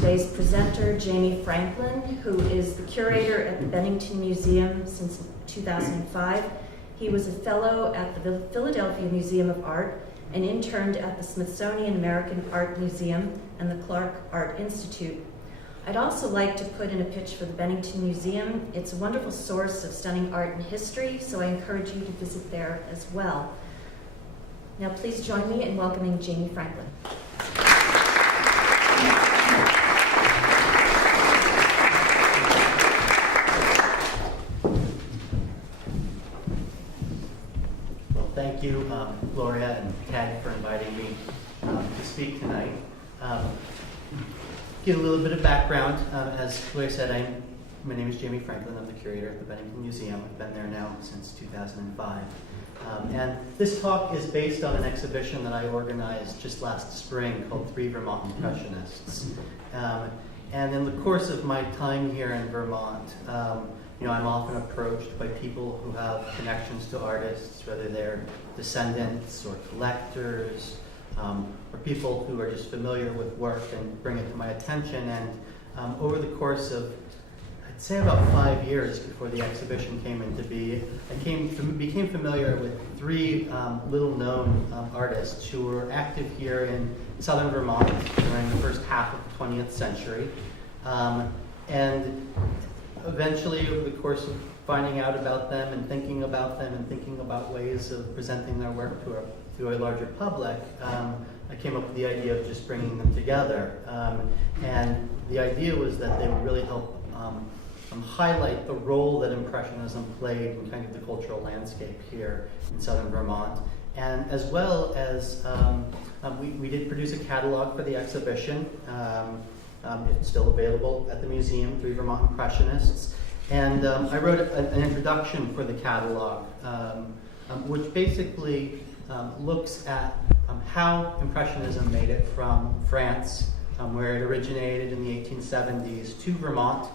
today's presenter, Jamie Franklin, who is the curator at the Bennington Museum since 2005. He was a fellow at the Philadelphia Museum of Art and interned at the Smithsonian American Art Museum and the Clark Art Institute. I'd also like to put in a pitch for the Bennington Museum. It's a wonderful source of stunning art and history, so I encourage you to visit there as well. Now please join me in welcoming Jamie Franklin. Thank you, Gloria and Ted, for inviting me to speak tonight. Give a little bit of background. As Gloria said, my name is Jamie Franklin. I'm the curator at the Bennington Museum. I've been there now since 2005. And this talk is based on an exhibition that I organized just last spring called 3 Vermont Impressionists. And in the course of my time here in Vermont, I'm often approached by people who have connections to artists, whether they're descendants or collectors, or people who are just familiar with work and bring it to my attention. And over the course of, I'd say about 5 years before the exhibition came into being, I became familiar with 3 little-known artists who were active here in southern Vermont during the first half of the 20th century. And eventually, over the course of finding out about them and thinking about them and thinking about ways of presenting their work to a larger public, I came up with the idea of just bringing them together. And the idea was that they would really help highlight the role that Impressionism played in kind of the cultural landscape here in southern Vermont. And as well as, we did produce a catalog for the exhibition. It's still available at the museum, 3 Vermont Impressionists. And I wrote an introduction for the catalog, which basically looks at how Impressionism made it from France, where it originated in the 1870s, to Vermont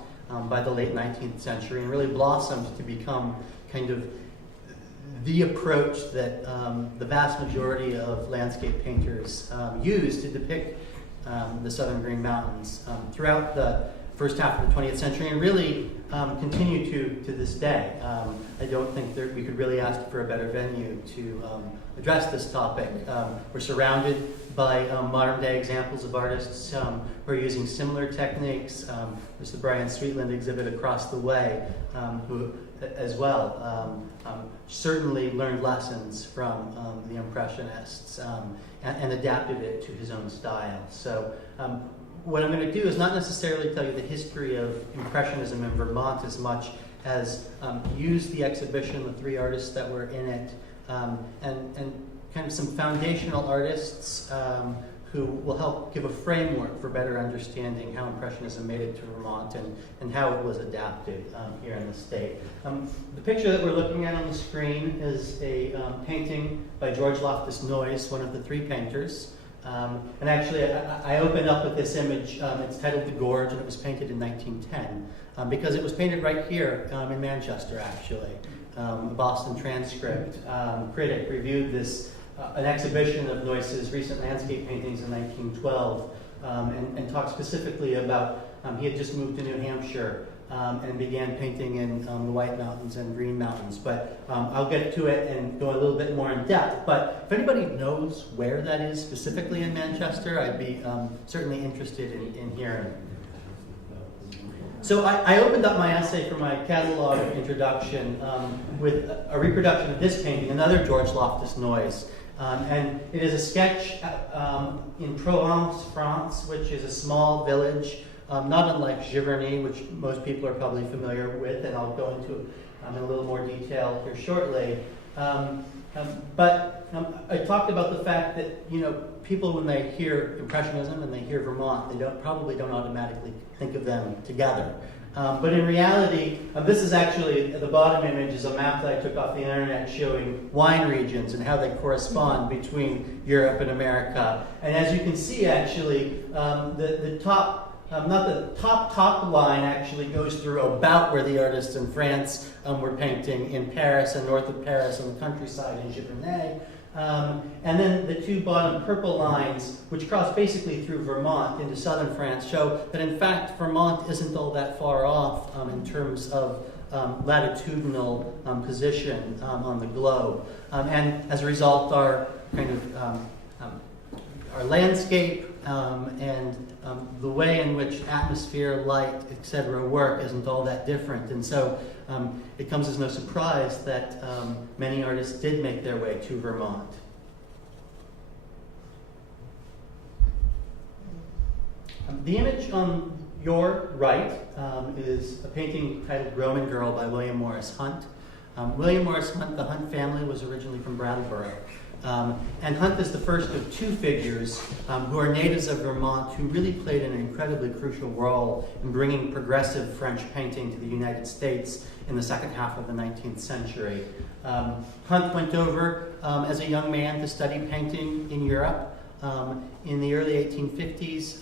by the late 19th century, and really blossomed to become kind of the approach that the vast majority of landscape painters use to depict the southern Green Mountains throughout the first half of the 20th century, and really continue to this day. I don't think that we could really ask for a better venue to address this topic. We're surrounded by modern day examples of artists who are using similar techniques. There's the Brian Sweetland exhibit across the way, who as well certainly learned lessons from the Impressionists and adapted it to his own style. So what I'm going to do is not necessarily tell you the history of Impressionism in Vermont as much as use the exhibition, the 3 artists that were in it, and kind of some foundational artists who will help give a framework for better understanding how Impressionism made it to Vermont and how it was adapted here in the state. The picture that we're looking at on the screen is a painting by George Loftus Noyes, one of the 3 painters. And actually, I opened up with this image. It's titled The Gorge, and it was painted in 1910 because it was painted right here in Manchester, actually. A Boston Transcript critic reviewed an exhibition of Noyes' recent landscape paintings in 1912 and talked specifically about he had just moved to New Hampshire and began painting in the White Mountains and Green Mountains. But I'll get to it and go a little bit more in depth. But if anybody knows where that is specifically in Manchester, I'd be certainly interested in hearing. So I opened up my essay for my catalog introduction with a reproduction of this painting, another George Loftus Noyes. And it is a sketch in Provence, France, which is a small village, not unlike Giverny, which most people are probably familiar with, and I'll go into in a little more detail here shortly. But I talked about the fact that people, when they hear Impressionism and they hear Vermont, they probably don't automatically think of them together. But in reality, this is actually, the bottom image is a map that I took off the internet showing wine regions and how they correspond between Europe and America. And as you can see, actually, the top, not the top line actually goes through about where the artists in France were painting in Paris and north of Paris in the countryside in Giverny. And then the two bottom purple lines, which cross basically through Vermont into southern France, show that in fact Vermont isn't all that far off in terms of latitudinal position on the globe. And as a result, our kind of our landscape and the way in which atmosphere, light, etc. work isn't all that different. And so it comes as no surprise that many artists did make their way to Vermont. The image on your right is a painting titled Roman Girl by William Morris Hunt. William Morris Hunt, the Hunt family, was originally from Brattleboro. And Hunt is the first of two figures who are natives of Vermont who really played an incredibly crucial role in bringing progressive French painting to the United States in the second half of the 19th century. Hunt went over as a young man to study painting in Europe. In the early 1850s,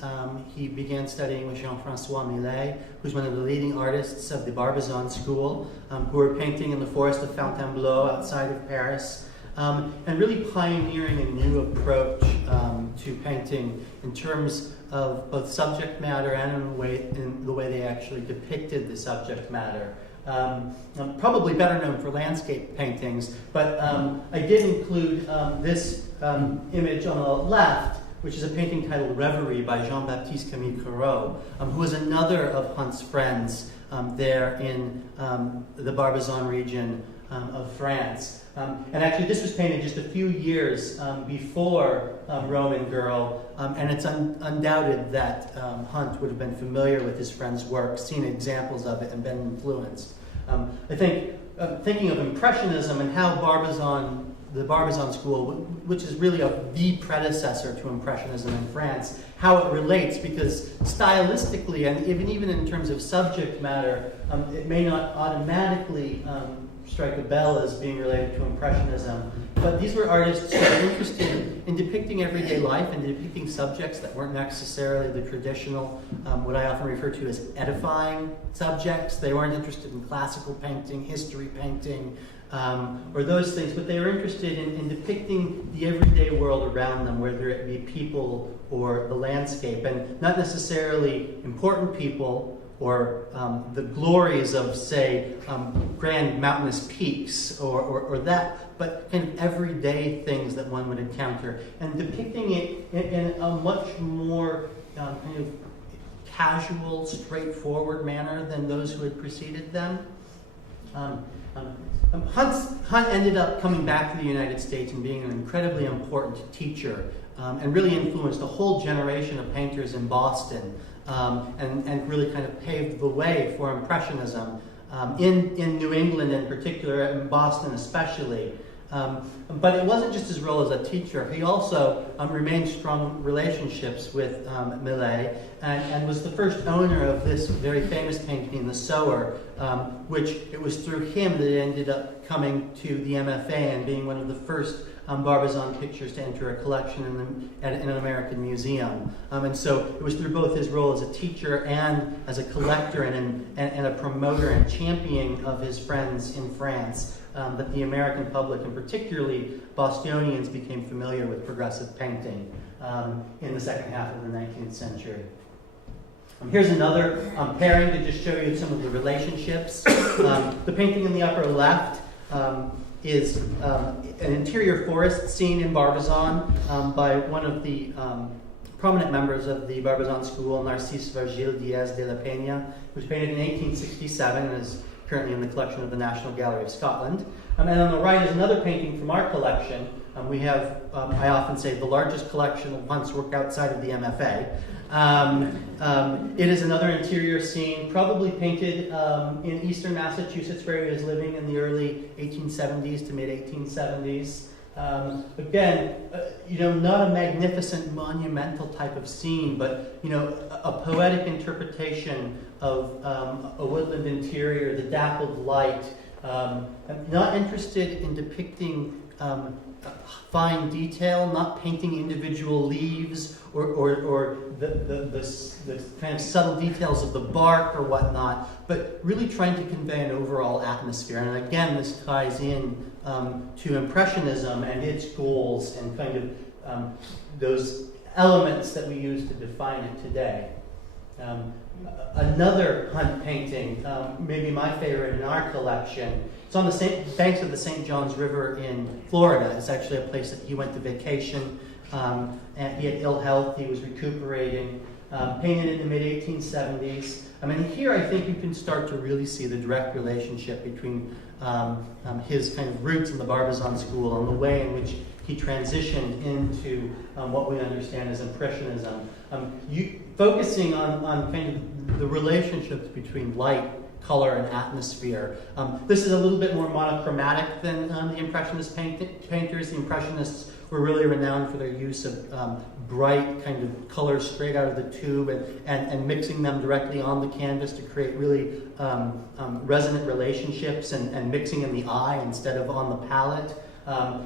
he began studying with Jean-François Millet, who's one of the leading artists of the Barbizon School, who were painting in the forest of Fontainebleau outside of Paris. And really pioneering a new approach to painting in terms of both subject matter and in the way they actually depicted the subject matter. Probably better known for landscape paintings, but I did include this image on the left, which is a painting titled Reverie by Jean-Baptiste Camille Corot, who was another of Hunt's friends there in the Barbizon region of France. And actually, this was painted just a few years before Roman Girl, and it's undoubted that Hunt would have been familiar with his friend's work, seen examples of it, and been influenced. I think, thinking of Impressionism and how the Barbizon School, which is really the predecessor to Impressionism in France, how it relates, because stylistically, and even in terms of subject matter, it may not automatically strike a bell as being related to Impressionism, but these were artists who were interested in depicting everyday life and depicting subjects that weren't necessarily the traditional, what I often refer to as edifying subjects. They weren't interested in classical painting, history painting, or those things, but they were interested in depicting the everyday world around them, whether it be people or the landscape, and not necessarily important people or the glories of, say, grand mountainous peaks or that, but kind of everyday things that one would encounter, and depicting it in a much more kind of casual, straightforward manner than those who had preceded them. Hunt ended up coming back to the United States and being an incredibly important teacher, and really influenced a whole generation of painters in Boston. And really kind of paved the way for Impressionism in New England in particular, in Boston especially. But it wasn't just his role as a teacher. He also remained strong relationships with Millet and was the first owner of this very famous painting, The Sower, which it was through him that it ended up coming to the MFA and being one of the first Barbizon pictures to enter a collection in an American museum. And so it was through both his role as a teacher and as a collector and a promoter and champion of his friends in France that the American public, and particularly Bostonians, became familiar with progressive painting in the second half of the 19th century. Here's another pairing to just show you some of the relationships. The painting in the upper left is an interior forest scene in Barbizon by one of the prominent members of the Barbizon School, Narcisse Virgile Diaz de la Peña. It was painted in 1867 and is currently in the collection of the National Gallery of Scotland. And on the right is another painting from our collection. We have, I often say, the largest collection of Hunt's work outside of the MFA. It is another interior scene, probably painted in eastern Massachusetts, where he was living in the early 1870s to mid-1870s. Again, not a magnificent, monumental type of scene, but a poetic interpretation of a woodland interior, the dappled light. Not interested in depicting fine detail, not painting individual leaves or the kind of subtle details of the bark or whatnot, but really trying to convey an overall atmosphere. And again, this ties in to Impressionism and its goals and kind of those elements that we use to define it today. Another Hunt painting, maybe my favorite in our collection, it's on the banks of the St. Johns River in Florida. It's actually a place that he went to vacation, and he had ill health, he was recuperating, painted in the mid-1870s. I mean, here I think you can start to really see the direct relationship between his kind of roots in the Barbizon school and the way in which he transitioned into what we understand as Impressionism. Focusing on kind of the relationships between light, color, and atmosphere. This is a little bit more monochromatic than the Impressionist painters. The Impressionists were really renowned for their use of bright kind of colors straight out of the tube and mixing them directly on the canvas to create really resonant relationships and mixing in the eye instead of on the palette,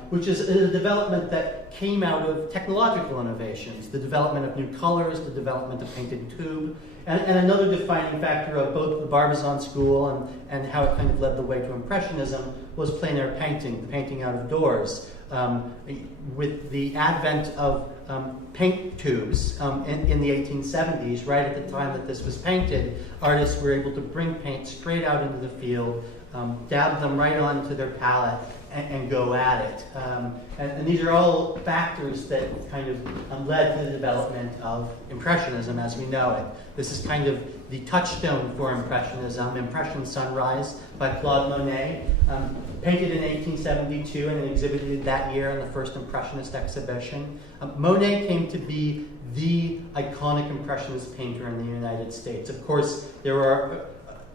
which is a development that came out of technological innovations, the development of new colors, the development of painted tube, and another defining factor of both the Barbizon school and how it kind of led the way to Impressionism was plein air painting, the painting out of doors. With the advent of paint tubes in the 1870s, right at the time that this was painted, artists were able to bring paint straight out into the field, dab them right onto their palette, and go at it. And these are all factors that kind of led to the development of Impressionism as we know it. This is kind of the touchstone for Impressionism, Impression Sunrise by Claude Monet, painted in 1872 and exhibited that year in the first Impressionist exhibition. Monet came to be the iconic Impressionist painter in the United States. Of course, there were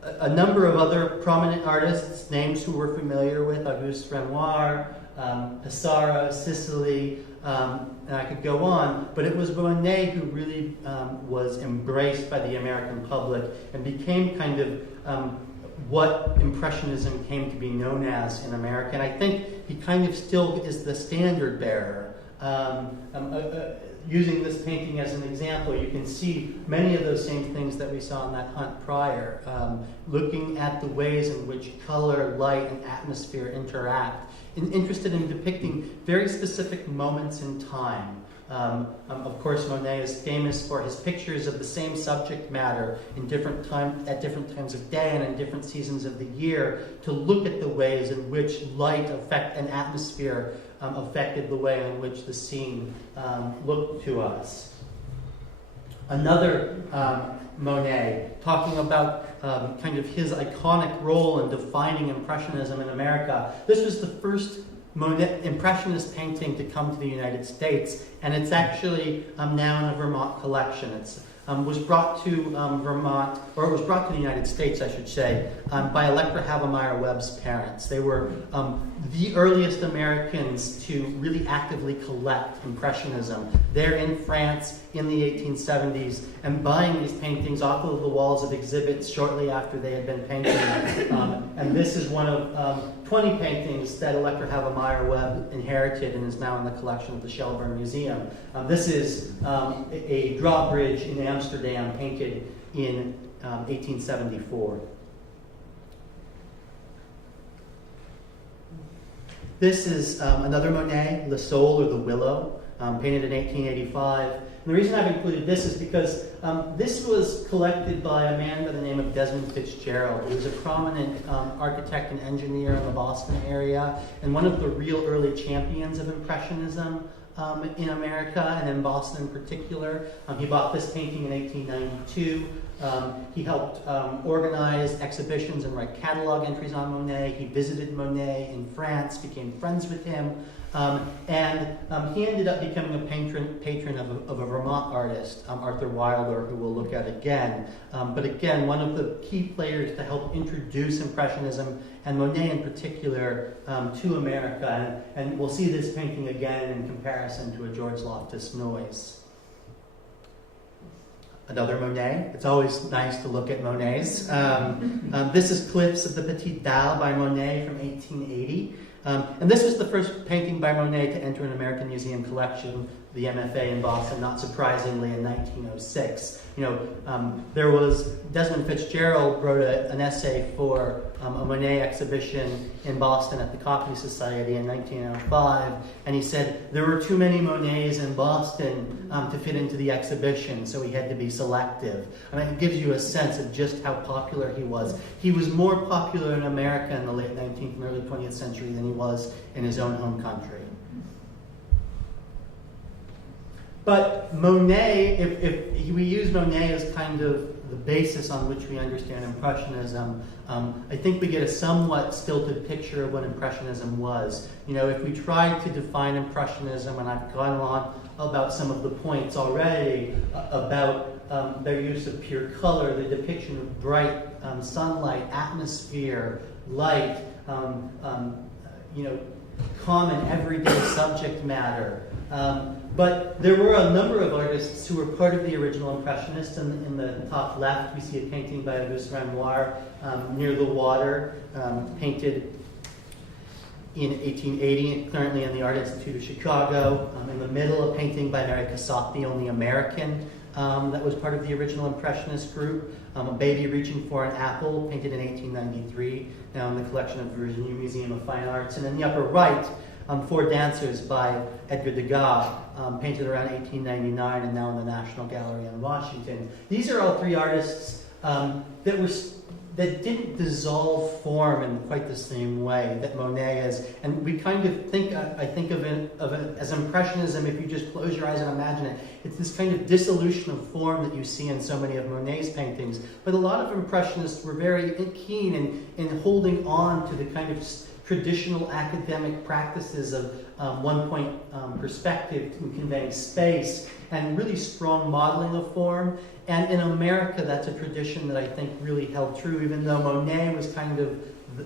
a number of other prominent artists, names who we're familiar with, Auguste Renoir, Pissarro, Sicily, and I could go on, but it was Monet who really was embraced by the American public and became kind of what Impressionism came to be known as in America. And I think he kind of still is the standard bearer. Using this painting as an example, you can see many of those same things that we saw in that Hunt prior, looking at the ways in which color, light, and atmosphere interact, and interested in depicting very specific moments in time. Of course, Monet is famous for his pictures of the same subject matter at different times of day and in different seasons of the year, to look at the ways in which light and atmosphere affected the way in which the scene looked to us. Another Monet, talking about kind of his iconic role in defining Impressionism in America. This was the first Impressionist painting to come to the United States, and it's actually now in a Vermont collection. It was brought to Vermont, or it was brought to the United States, I should say, by Electra Havemeyer Webb's parents. They were the earliest Americans to really actively collect Impressionism. They're in France in the 1870s and buying these paintings off of the walls of exhibits shortly after they had been painted. And this is one of 20 paintings that Electra Havemeyer Webb inherited and is now in the collection of the Shelburne Museum. This is a drawbridge in Amsterdam painted in 1874. This is another Monet, Le Saule, or the Willow, painted in 1885. And the reason I've included this is because this was collected by a man by the name of Desmond Fitzgerald. He was a prominent architect and engineer in the Boston area, and one of the real early champions of Impressionism in America, and in Boston in particular. He bought this painting in 1892. He helped organize exhibitions and write catalog entries on Monet. He visited Monet in France, became friends with him, and he ended up becoming a patron of a Vermont artist, Arthur Wilder, who we'll look at again. But again, one of the key players to help introduce Impressionism, and Monet in particular, to America. And we'll see this painting again in comparison to a George Loftus Noyes. Another Monet. It's always nice to look at Monets. This is Cliffs of the Petite Dalle by Monet from 1880. And this was the first painting by Monet to enter an American Museum collection. the MFA in Boston, not surprisingly, in 1906. There was Desmond Fitzgerald wrote an essay for a Monet exhibition in Boston at the Copley Society in 1905, and he said there were too many Monets in Boston to fit into the exhibition, so he had to be selective. I mean, it gives you a sense of just how popular he was. He was more popular in America in the late 19th and early 20th century than he was in his own home country. But Monet, if we use Monet as kind of the basis on which we understand Impressionism, I think we get a somewhat stilted picture of what Impressionism was. If we try to define Impressionism, and I've gone on about some of the points already about their use of pure color, the depiction of bright sunlight, atmosphere, light, common everyday subject matter. But there were a number of artists who were part of the original Impressionists. In the top left, we see a painting by Auguste Renoir near the water, painted in 1880, currently in the Art Institute of Chicago. In the middle, a painting by Mary Cassatt, the only American that was part of the original Impressionist group. A baby reaching for an apple, painted in 1893, now in the collection of the Virginia Museum of Fine Arts. And in the upper right, Four Dancers by Edgar Degas, painted around 1899 and now in the National Gallery in Washington. These are all three artists that didn't dissolve form in quite the same way that Monet is. And we kind of think of it as Impressionism. If you just close your eyes and imagine it, it's this kind of dissolution of form that you see in so many of Monet's paintings. But a lot of Impressionists were very keen in holding on to the kind of traditional academic practices of one-point perspective in conveying space and really strong modeling of form. And in America, that's a tradition that I think really held true, even though Monet was kind of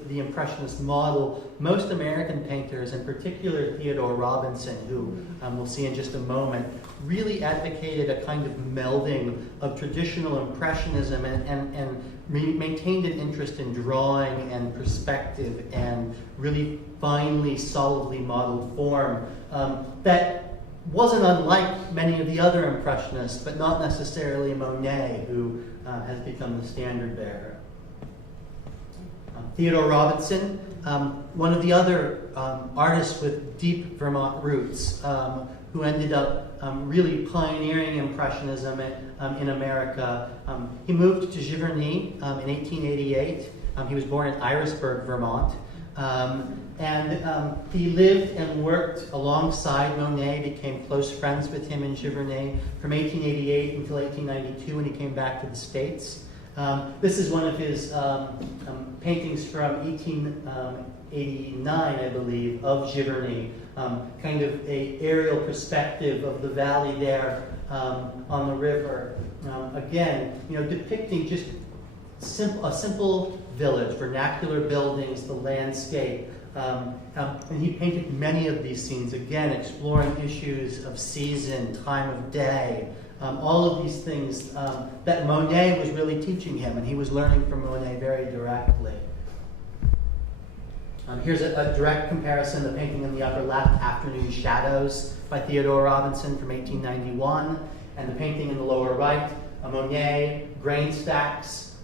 the Impressionist model. Most American painters, in particular Theodore Robinson, who we'll see in just a moment, really advocated a kind of melding of traditional Impressionism and maintained an interest in drawing and perspective and really finely, solidly modeled form that wasn't unlike many of the other Impressionists, but not necessarily Monet, who has become the standard bearer. Theodore Robinson, one of the other artists with deep Vermont roots, who ended up really pioneering Impressionism in America. He moved to Giverny in 1888. He was born in Irisburg, Vermont. And he lived and worked alongside Monet, became close friends with him in Giverny from 1888 until 1892 when he came back to the States. This is one of his paintings from 1889, I believe, of Giverny, kind of an aerial perspective of the valley there on the river. Again, depicting just a simple village, vernacular buildings, the landscape. And he painted many of these scenes, again, exploring issues of season, time of day, all of these things that Monet was really teaching him, and he was learning from Monet very directly. Here's a direct comparison, the painting in the upper left, Afternoon Shadows by Theodore Robinson from 1891, and the painting in the lower right, a Monet, Grain Stacks,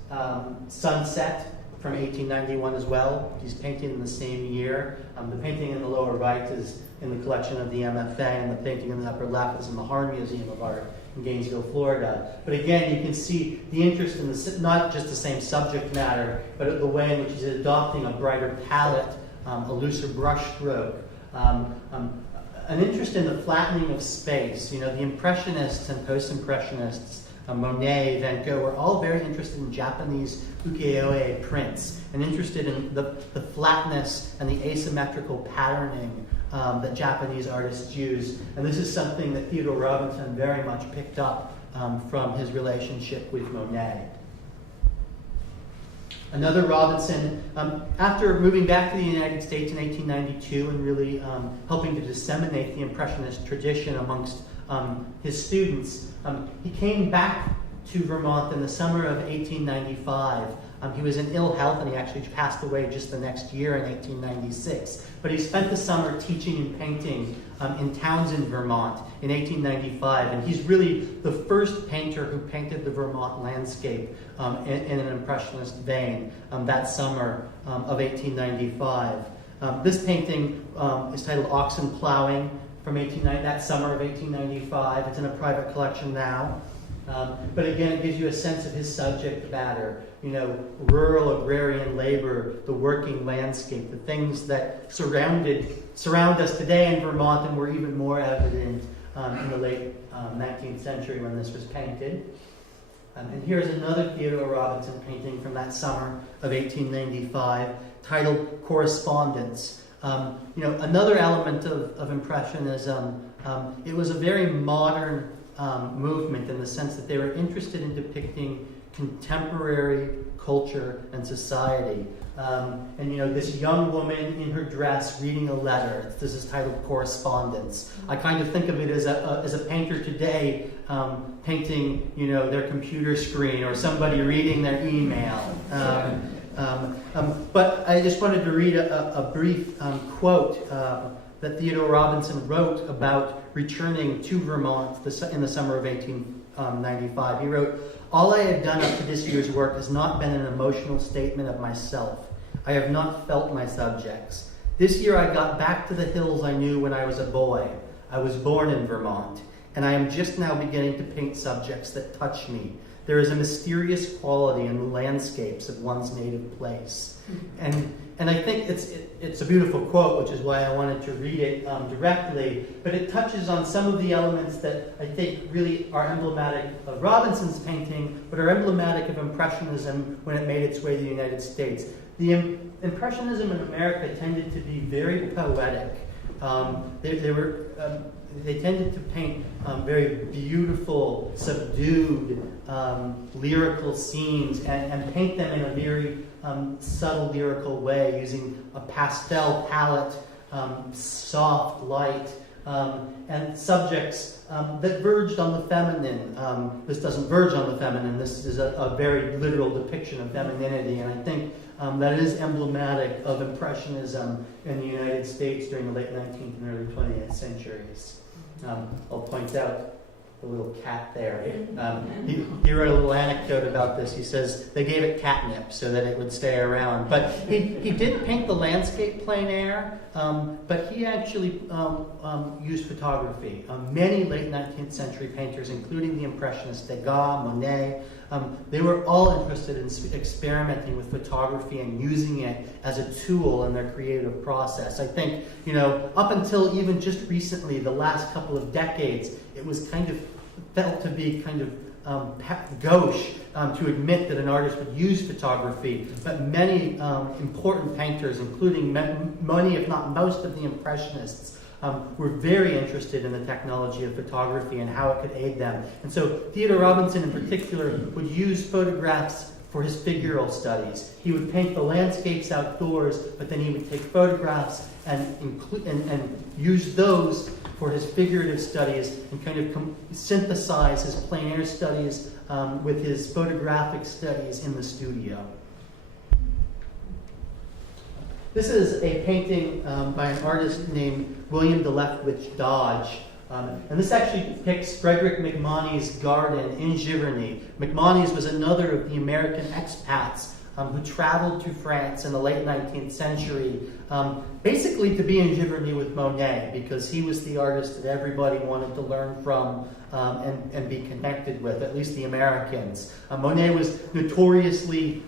Sunset from 1891 as well. He's painted in the same year. The painting in the lower right is in the collection of the MFA, and the painting in the upper left is in the Harn Museum of Art in Gainesville, Florida. But again, you can see the interest in not just the same subject matter, but the way in which he's adopting a brighter palette, a looser brush stroke, an interest in the flattening of space. The Impressionists and Post-Impressionists, Monet, Van Gogh, were all very interested in Japanese ukiyo-e prints and interested in the flatness and the asymmetrical patterning that Japanese artists use. And this is something that Theodore Robinson very much picked up from his relationship with Monet. Another Robinson, after moving back to the United States in 1892 and really helping to disseminate the Impressionist tradition amongst his students, he came back to Vermont in the summer of 1895. He was in ill health, and he actually passed away just the next year in 1896. But he spent the summer teaching and painting in Townsend, Vermont in 1895. And he's really the first painter who painted the Vermont landscape in an Impressionist vein that summer of 1895. This painting is titled Oxen Plowing from that summer of 1895. It's in a private collection now. But again, it gives you a sense of his subject matter. Rural agrarian labor, the working landscape, the things that surround us today in Vermont and were even more evident in the late 19th century when this was painted. And here's another Theodore Robinson painting from that summer of 1895 titled Correspondence. Another element of Impressionism, it was a very modern movement in the sense that they were interested in depicting contemporary culture and society. This young woman in her dress reading a letter. This is titled Correspondence. I kind of think of it as a painter today painting, their computer screen or somebody reading their email. But I just wanted to read a brief quote that Theodore Robinson wrote about returning to Vermont in the summer of 1895. He wrote, "All I have done up to this year's work has not been an emotional statement of myself. I have not felt my subjects. This year I got back to the hills I knew when I was a boy. I was born in Vermont, and I am just now beginning to paint subjects that touch me. There is a mysterious quality in the landscapes of one's native place." And I think it's a beautiful quote, which is why I wanted to read it directly. But it touches on some of the elements that I think really are emblematic of Robinson's painting, but are emblematic of Impressionism when it made its way to the United States. The Impressionism in America tended to be very poetic. They tended to paint very beautiful, subdued, lyrical scenes and paint them in a very subtle lyrical way, using a pastel palette, soft light, and subjects that verged on the feminine. This doesn't verge on the feminine. This is a very literal depiction of femininity, and I think that is emblematic of Impressionism in the United States during the late 19th and early 20th centuries. I'll point out the little cat there. He wrote a little anecdote about this. He says they gave it catnip so that it would stay around. But he did paint the landscape plein air, but he actually used photography. Many late 19th century painters, including the Impressionists, Degas, Monet, they were all interested in experimenting with photography and using it as a tool in their creative process. I think, up until even just recently, the last couple of decades, it was kind of felt to be kind of gauche to admit that an artist would use photography, but many important painters, including many, if not most, of the Impressionists, were very interested in the technology of photography and how it could aid them. And so Theodore Robinson in particular would use photographs for his figural studies. He would paint the landscapes outdoors, but then he would take photographs and use those for his figurative studies and kind of synthesize his plein air studies with his photographic studies in the studio. This is a painting by an artist named William de Leftwich Dodge. And this actually depicts Frederick MacMonnies' garden in Giverny. MacMonnies was another of the American expats who traveled to France in the late 19th century, basically to be in Giverny with Monet, because he was the artist that everybody wanted to learn from and be connected with, at least the Americans. Monet was notoriously,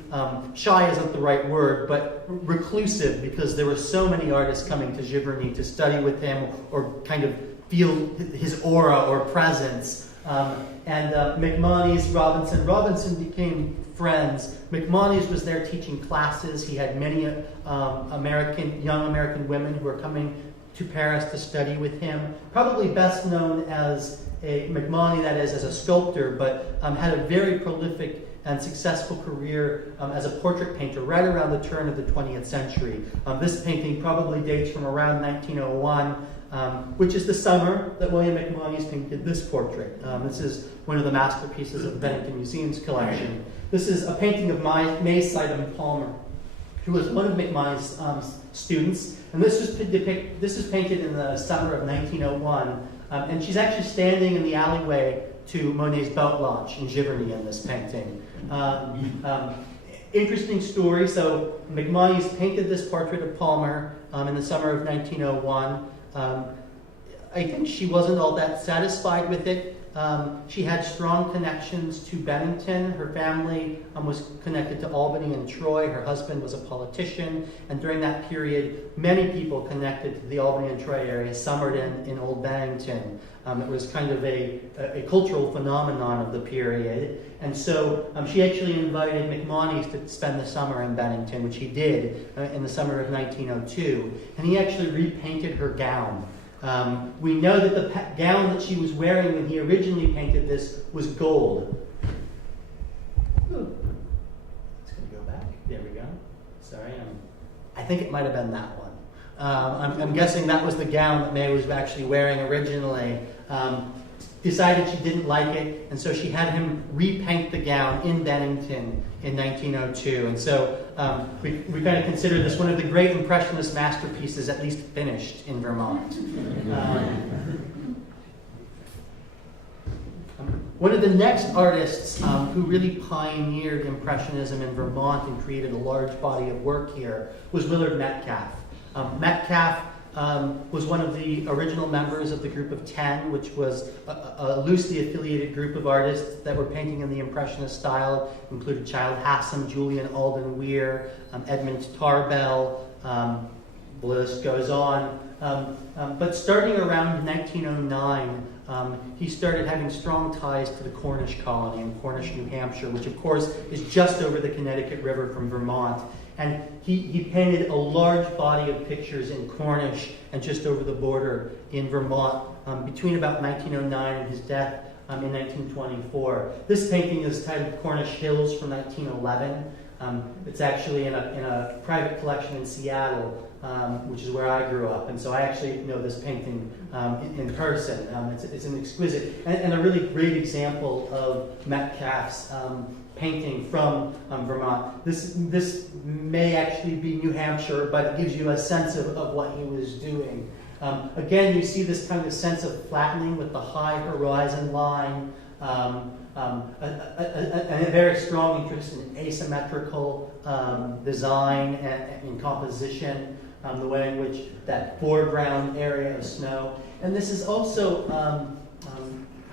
shy isn't the right word, but reclusive, because there were so many artists coming to Giverny to study with him or kind of feel his aura or presence. MacMonnies, Robinson became friends. MacMonnies was there teaching classes. He had many young American women who were coming to Paris to study with him. Probably best known as MacMonnies, that is, as a sculptor, but had a very prolific and successful career as a portrait painter right around the turn of the 20th century. This painting probably dates from around 1901, which is the summer that William McMonnies painted this portrait. This is one of the masterpieces of the Bennington Museum's collection. This is a painting of May Sidham Palmer, who was one of McMonnies' students. And this was painted in the summer of 1901. And she's actually standing in the alleyway to Monet's boat launch in Giverny in this painting. Interesting story. So McMonnies painted this portrait of Palmer in the summer of 1901. I think she wasn't all that satisfied with it. She had strong connections to Bennington. Her family was connected to Albany and Troy. Her husband was a politician. And during that period, many people connected to the Albany and Troy area summered in Old Bennington. It was kind of a cultural phenomenon of the period. And so she actually invited McMonnies to spend the summer in Bennington, which he did in the summer of 1902. And he actually repainted her gown. We know that the gown that she was wearing when he originally painted this was gold. Ooh. It's going to go back. There we go. Sorry. I think it might have been that one. I'm guessing that was the gown that May was actually wearing originally. Decided she didn't like it, and so she had him repaint the gown in Bennington in 1902. And so we kind of consider this one of the great Impressionist masterpieces, at least finished in Vermont. One of the next artists who really pioneered Impressionism in Vermont and created a large body of work here was Willard Metcalf. Metcalf was one of the original members of the Group of 10, which was a loosely affiliated group of artists that were painting in the Impressionist style. Included Childe Hassam, Julian Alden Weir, Edmund Tarbell, the list goes on. But starting around 1909, he started having strong ties to the Cornish colony in Cornish, New Hampshire, which of course is just over the Connecticut River from Vermont. And he painted a large body of pictures in Cornish and just over the border in Vermont between about 1909 and his death in 1924. This painting is titled Cornish Hills from 1911. It's actually in a private collection in Seattle, which is where I grew up. And so I actually know this painting in person. It's an exquisite and a really great example of Metcalf's painting from Vermont. This may actually be New Hampshire, but it gives you a sense of what he was doing. Again, you see this kind of sense of flattening with the high horizon line, a very strong interest in asymmetrical design and in composition, the way in which that foreground area of snow. And this is also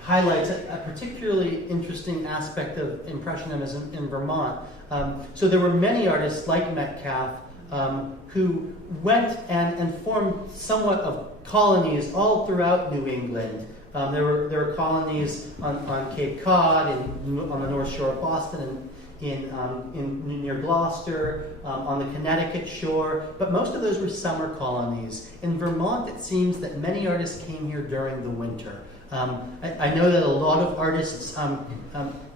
highlights a particularly interesting aspect of Impressionism in Vermont. So there were many artists like Metcalf who went and formed somewhat of colonies all throughout New England. There were colonies on Cape Cod, on the North Shore of Boston, in near Gloucester, on the Connecticut shore, but most of those were summer colonies. In Vermont, it seems that many artists came here during the winter. I know that a lot of artists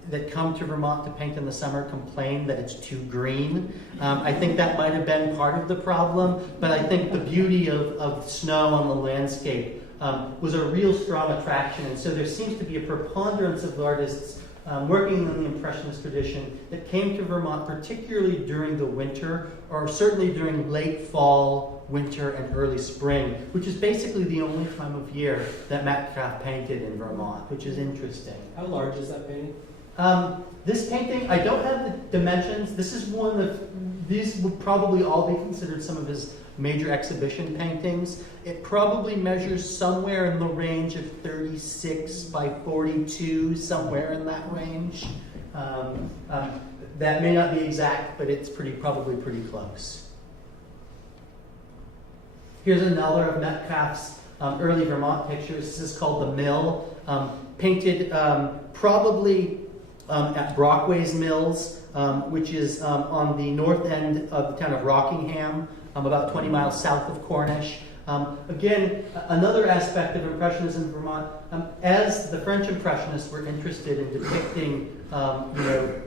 that come to Vermont to paint in the summer complain that it's too green. I think that might have been part of the problem, but I think the beauty of snow on the landscape was a real strong attraction, and so there seems to be a preponderance of artists working in the Impressionist tradition that came to Vermont particularly during the winter, or certainly during late fall, winter, and early spring, which is basically the only time of year that Metcalf painted in Vermont, which is interesting. How large is that painting? This painting, I don't have the dimensions. This is one of, these would probably all be considered some of his major exhibition paintings. It probably measures somewhere in the range of 36 by 42, somewhere in that range. That may not be exact, but it's probably pretty close. Here's another of Metcalf's early Vermont pictures. This is called The Mill, painted probably at Brockway's Mills, which is on the north end of the town of Rockingham, about 20 miles south of Cornish. Again, another aspect of Impressionism in Vermont, as the French Impressionists were interested in depicting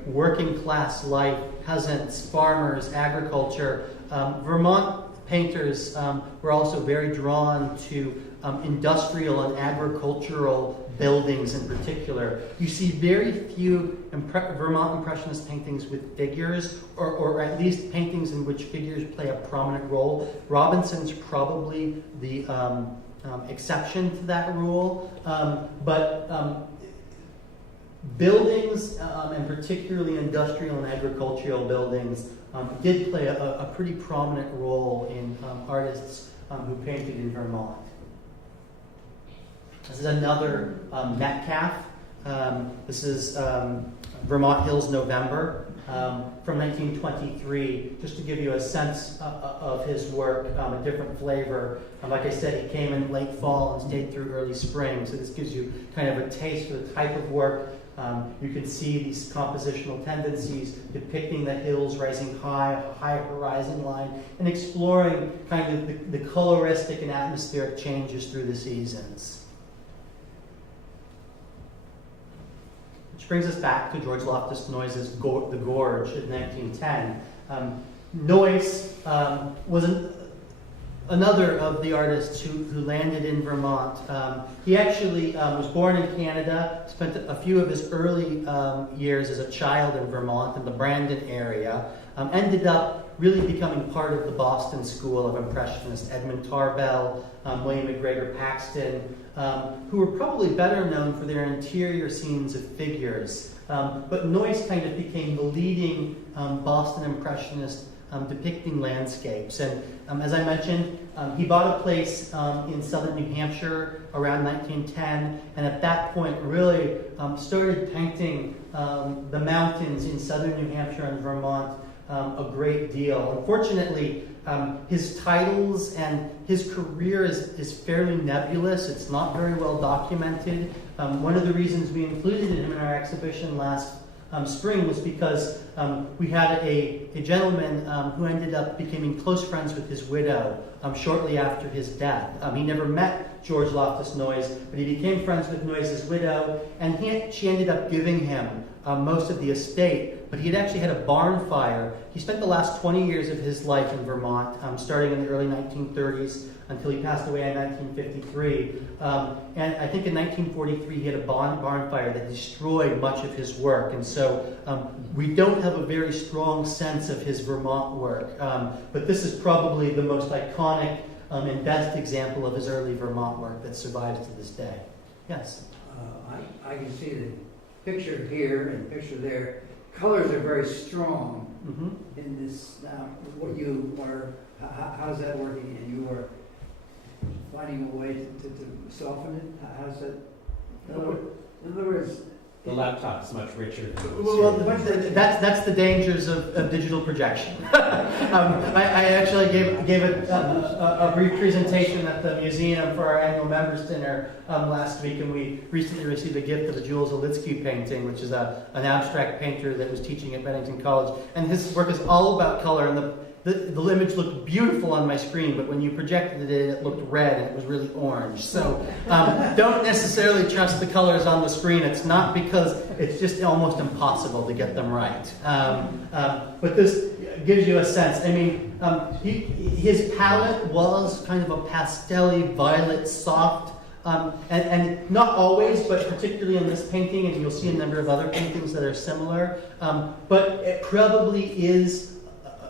working class life, peasants, farmers, agriculture. Vermont painters were also very drawn to industrial and agricultural buildings in particular. You see very few Vermont Impressionist paintings with figures, or at least paintings in which figures play a prominent role. Robinson's probably the exception to that rule, but buildings, and particularly industrial and agricultural buildings, did play a pretty prominent role in artists who painted in Vermont. This is another Metcalf. This is Vermont Hills November from 1923, just to give you a sense of his work, a different flavor. Like I said, he came in late fall and stayed through early spring, so this gives you kind of a taste for the type of work. You can see these compositional tendencies depicting the hills rising high horizon line, and exploring kind of the coloristic and atmospheric changes through the seasons. Which brings us back to George Loftus Noyes' The Gorge in 1910. Noyes was another of the artists who landed in Vermont. He actually was born in Canada, spent a few of his early years as a child in Vermont, in the Brandon area, ended up really becoming part of the Boston School of Impressionists, Edmund Tarbell, William McGregor Paxton, who were probably better known for their interior scenes of figures. But Noyes kind of became the leading Boston Impressionist depicting landscapes. And as I mentioned, he bought a place in southern New Hampshire around 1910, and at that point really started painting the mountains in southern New Hampshire and Vermont a great deal. Unfortunately, his titles and his career is fairly nebulous. It's not very well documented. One of the reasons we included him in our exhibition last spring was because we had a gentleman who ended up becoming close friends with his widow shortly after his death. He never met George Loftus Noyes, but he became friends with Noyes' widow, and she ended up giving him most of the estate. But he had actually had a barn fire. He spent the last 20 years of his life in Vermont, starting in the early 1930s until he passed away in 1953. And I think in 1943 he had a barn fire that destroyed much of his work. And so we don't have a very strong sense of his Vermont work. But this is probably the most iconic and best example of his early Vermont work that survives to this day. Yes? I can see the picture here and the picture there. Colors are very strong in this. What you are, how's that working? And you are finding a way to soften it? How's that? In other words, the laptop's much richer than the well, that's the dangers of digital projection. I actually gave a brief presentation at the museum for our annual members dinner last week, and we recently received a gift of a Jules Olitsky painting, which is an abstract painter that was teaching at Bennington College, and his work is all about color. And the image looked beautiful on my screen, but when you projected it, it looked red and it was really orange. So don't necessarily trust the colors on the screen. It's not because it's just almost impossible to get them right. But this gives you a sense. I mean, his palette was kind of a pastel-y, violet, soft, and not always, but particularly in this painting, and you'll see a number of other paintings that are similar. But it probably is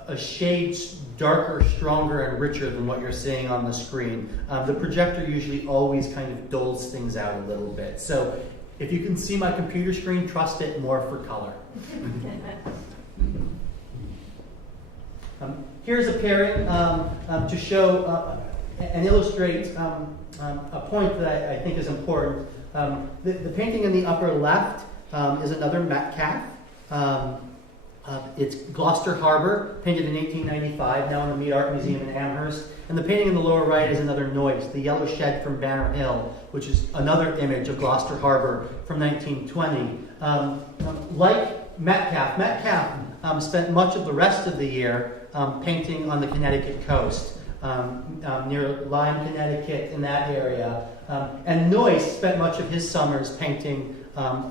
a shade darker, stronger, and richer than what you're seeing on the screen. The projector usually always kind of dulls things out a little bit. So if you can see my computer screen, trust it more for color. Here's a pairing to show and illustrate a point that I think is important. The painting in the upper left is another Metcalf. It's Gloucester Harbor, painted in 1895, now in the Mead Art Museum in Amherst. And the painting in the lower right is another Noyes, the Yellow Shed from Banner Hill, which is another image of Gloucester Harbor from 1920. Like Metcalf spent much of the rest of the year painting on the Connecticut coast, near Lyme, Connecticut, in that area. And Noyes spent much of his summers painting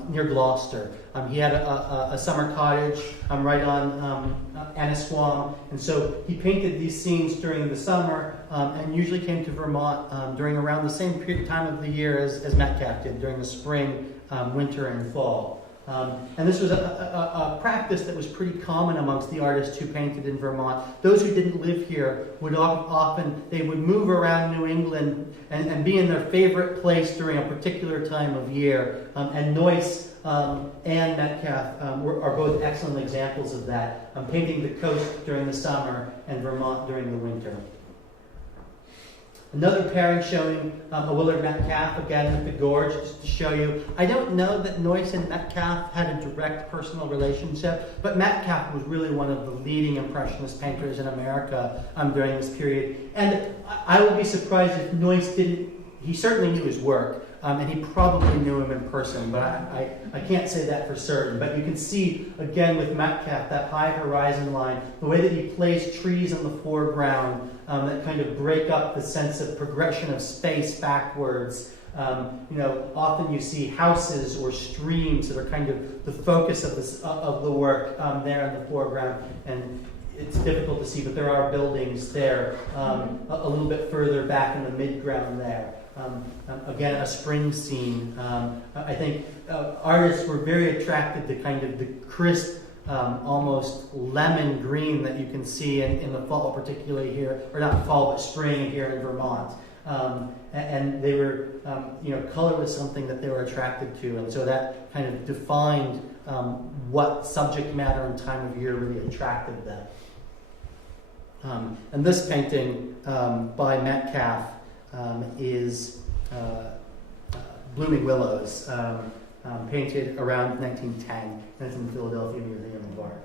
near Gloucester. He had a summer cottage right on Annisquam, and so he painted these scenes during the summer and usually came to Vermont during around the same time of the year as Metcalfe did, during the spring, winter, and fall. And this was a practice that was pretty common amongst the artists who painted in Vermont. Those who didn't live here would often, they would move around New England and be in their favorite place during a particular time of year. And Noyce and Metcalfe are both excellent examples of that, painting the coast during the summer and Vermont during the winter. Another pairing showing a Willard Metcalfe, again with the gorge, just to show you. I don't know that Noyce and Metcalfe had a direct personal relationship, but Metcalfe was really one of the leading Impressionist painters in America during this period. And I would be surprised if Noyce didn't, he certainly knew his work, and he probably knew him in person, but I can't say that for certain. But you can see, again with Metcalfe, that high horizon line, the way that he plays trees in the foreground, that kind of break up the sense of progression of space backwards. Often you see houses or streams that are kind of the focus of the work there in the foreground, and it's difficult to see, but there are buildings there a little bit further back in the midground there. Again, a spring scene. I think artists were very attracted to kind of the crisp, almost lemon green that you can see in the fall, particularly here, or not fall, but spring here in Vermont. And they were, color was something that they were attracted to, and so that kind of defined what subject matter and time of year really attracted them. And this painting by Metcalfe is Blooming Willows, painted around 1910, and it's in the Philadelphia Museum of Art.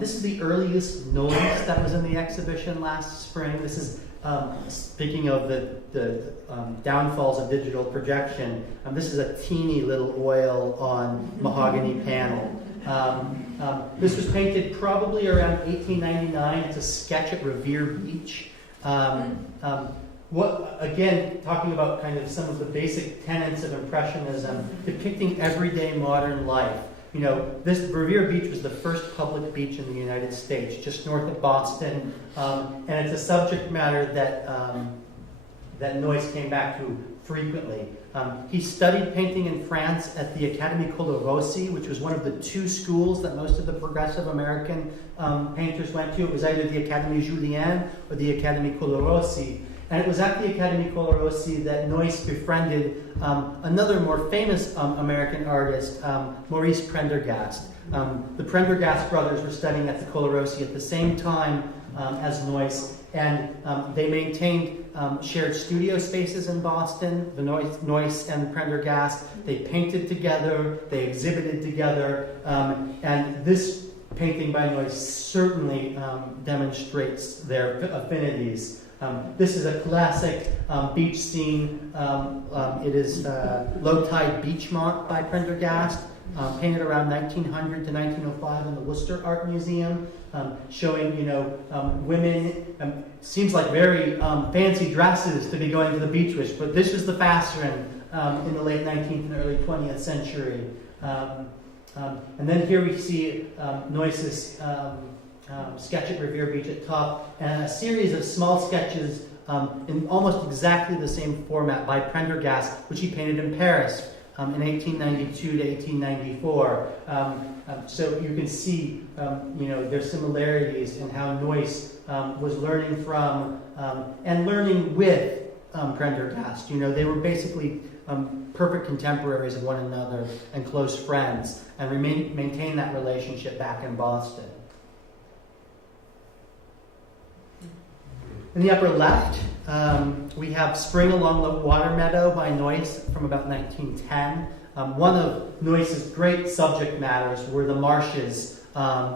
This is the earliest noise that was in the exhibition last spring. This is, speaking of the downfalls of digital projection, this is a teeny little oil on mahogany panel. This was painted probably around 1899. It's a sketch at Revere Beach. Again, talking about kind of some of the basic tenets of Impressionism, depicting everyday modern life. This Revere Beach was the first public beach in the United States, just north of Boston, and it's a subject matter that Noyce came back to frequently. He studied painting in France at the Académie Colarossi, which was one of the two schools that most of the progressive American painters went to. It was either the Académie Julienne or the Académie Colarossi. And it was at the Académie Colarossi that Noyce befriended another more famous American artist, Maurice Prendergast. The Prendergast brothers were studying at the Colarossi at the same time as Noyce, and they maintained shared studio spaces in Boston, the Noyce and Prendergast. They painted together, they exhibited together, and this painting by Noyce certainly demonstrates their affinities. This is a classic beach scene. It is Low Tide Beachmont by Prendergast, painted around 1900 to 1905 in the Worcester Art Museum, showing women. Seems like very fancy dresses to be going to the beach with, but this was the fashion in the late 19th and early 20th century. And then here we see Noyce's sketch at Revere Beach at top, and a series of small sketches in almost exactly the same format by Prendergast, which he painted in Paris in 1892 to 1894. So you can see, their similarities in how Noyce was learning from and learning with Prendergast. They were basically perfect contemporaries of one another and close friends, and maintained that relationship back in Boston. In the upper left, we have Spring Along the Water Meadow by Noyce from about 1910. One of Noyce's great subject matters were the marshes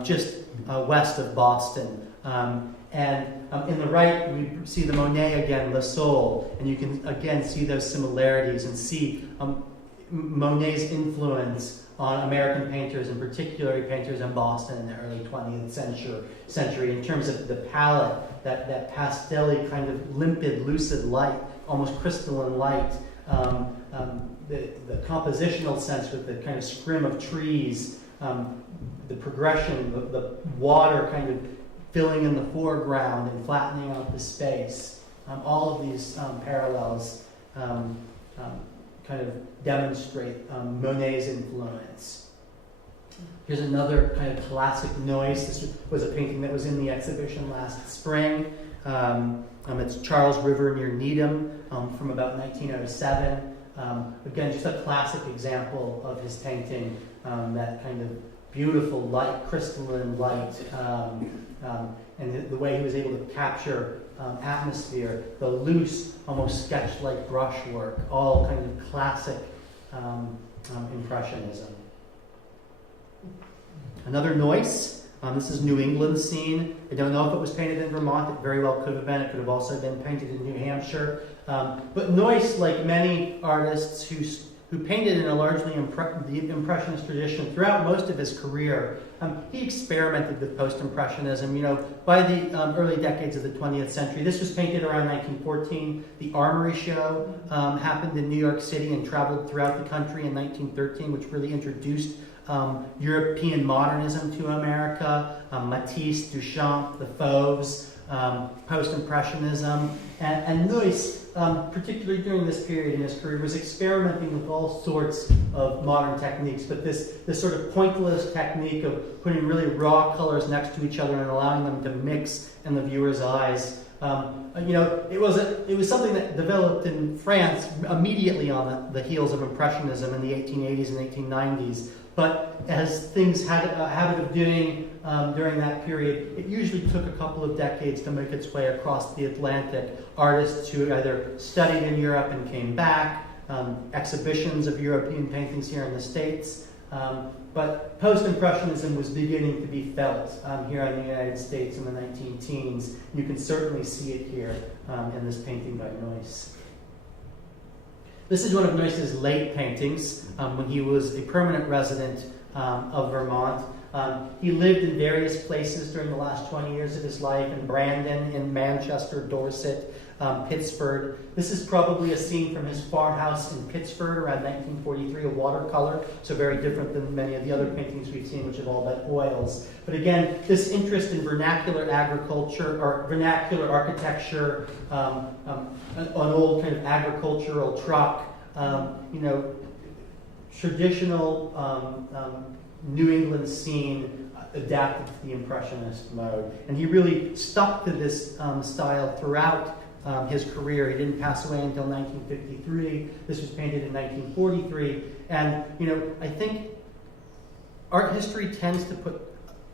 just west of Boston. And in the right, we see the Monet again, Le Soul, and you can again see those similarities and see Monet's influence on American painters, and particularly painters in Boston in the early 20th century in terms of the palette, that pastel-y kind of limpid, lucid light, almost crystalline light, the compositional sense with the kind of scrim of trees, the progression, the water kind of filling in the foreground and flattening out the space. All of these parallels kind of demonstrate Monet's influence. Here's another kind of classic noise. This was a painting that was in the exhibition last spring. It's Charles River near Needham from about 1907. Again, just a classic example of his painting, that kind of beautiful light, crystalline light, and the way he was able to capture atmosphere, the loose, almost sketch-like brushwork, all kind of classic Impressionism. Another Noyce. This is New England scene. I don't know if it was painted in Vermont. It very well could have been. It could have also been painted in New Hampshire. But Noyce, like many artists who painted in a largely the Impressionist tradition throughout most of his career, he experimented with post-Impressionism. By the early decades of the 20th century, this was painted around 1914. The Armory Show happened in New York City and traveled throughout the country in 1913, which really introduced European modernism to America. Matisse, Duchamp, the Fauves, post-Impressionism, and Noyce, particularly during this period in his career, was experimenting with all sorts of modern techniques, but this sort of pointillist technique of putting really raw colors next to each other and allowing them to mix in the viewer's eyes. It was something that developed in France immediately on the heels of Impressionism in the 1880s and 1890s. But as things had a habit of doing during that period, it usually took a couple of decades to make its way across the Atlantic. Artists who either studied in Europe and came back, exhibitions of European paintings here in the States. But post-Impressionism was beginning to be felt here in the United States in the 19-teens. You can certainly see it here in this painting by Noyce. This is one of Noyce's late paintings when he was a permanent resident of Vermont. He lived in various places during the last 20 years of his life, in Brandon, in Manchester, Dorset, Pittsford. This is probably a scene from his farmhouse in Pittsford around 1943, a watercolor, so very different than many of the other paintings we've seen, which have all been oils. But again, this interest in vernacular agriculture, or vernacular architecture, an old kind of agricultural truck, traditional New England scene adapted to the Impressionist mode. And he really stuck to this style throughout his career. He didn't pass away until 1953. This was painted in 1943. And, I think art history tends to put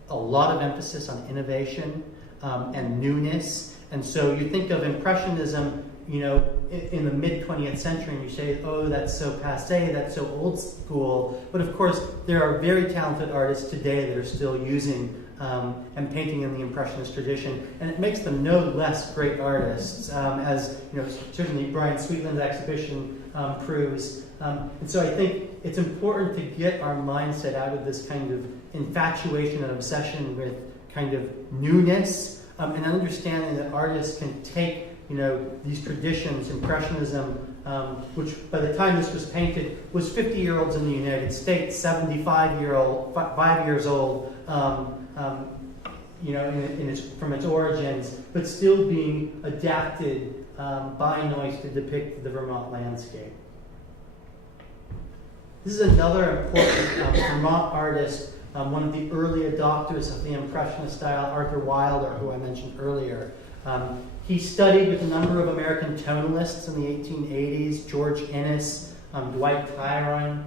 a lot of emphasis on innovation and newness. And so you think of Impressionism, in the mid-20th century, and you say, oh, that's so passé, that's so old school. But of course, there are very talented artists today that are still using and painting in the Impressionist tradition, and it makes them no less great artists, as certainly Brian Sweetland's exhibition proves. And so I think it's important to get our mindset out of this kind of infatuation and obsession with kind of newness, and understanding that artists can take these traditions, Impressionism, which by the time this was painted was 50-year-olds in the United States, 5 years old, from its origins, but still being adapted by Noyce to depict the Vermont landscape. This is another important Vermont artist, one of the early adopters of the Impressionist style, Arthur Wilder, who I mentioned earlier. He studied with a number of American tonalists in the 1880s, George Innes, Dwight Tyrone.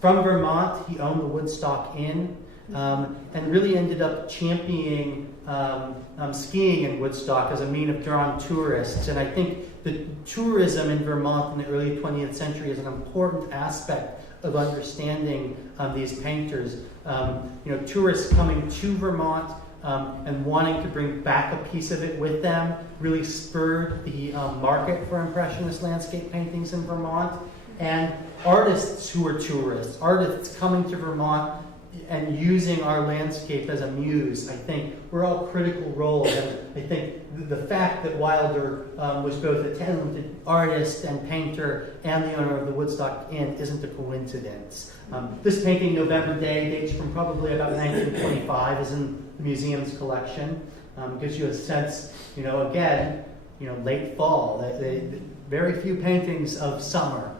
From Vermont, he owned the Woodstock Inn, and really ended up championing skiing in Woodstock as a means of drawing tourists. And I think the tourism in Vermont in the early 20th century is an important aspect of understanding these painters. Tourists coming to Vermont and wanting to bring back a piece of it with them really spurred the market for Impressionist landscape paintings in Vermont. And artists who are tourists, artists coming to Vermont and using our landscape as a muse, I think, were all critical roles. And I think the fact that Wilder was both a talented artist and painter and the owner of the Woodstock Inn isn't a coincidence. This painting, November Day, dates from probably about 1925, is in the museum's collection. Gives you a sense, again, late fall. Very few paintings of summer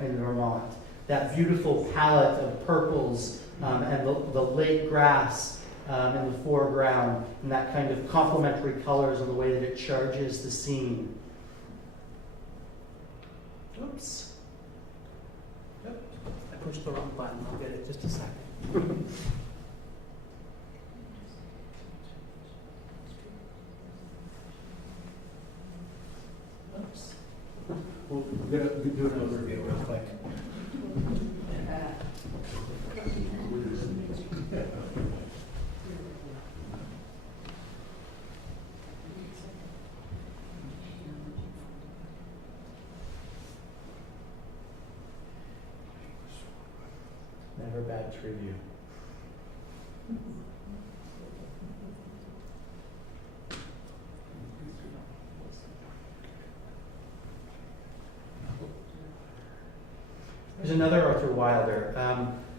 in Vermont. That beautiful palette of purples and the late grass in the foreground, and that kind of complementary colors and the way that it charges the scene. Oops. Yep. I pushed the wrong button. I'll get it just a second. Oops. We'll do an overview real quick. Never bad trivia. There's another Arthur Wilder.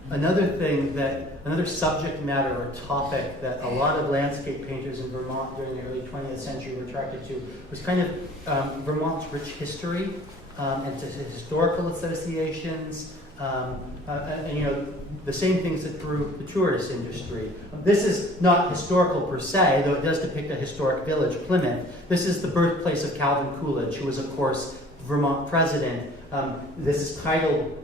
Another subject matter or topic that a lot of landscape painters in Vermont during the early 20th century were attracted to was kind of Vermont's rich history and to historical associations. And the same things that drew the tourist industry. This is not historical per se, though it does depict a historic village, Plymouth. This is the birthplace of Calvin Coolidge, who was, of course, Vermont president. This is titled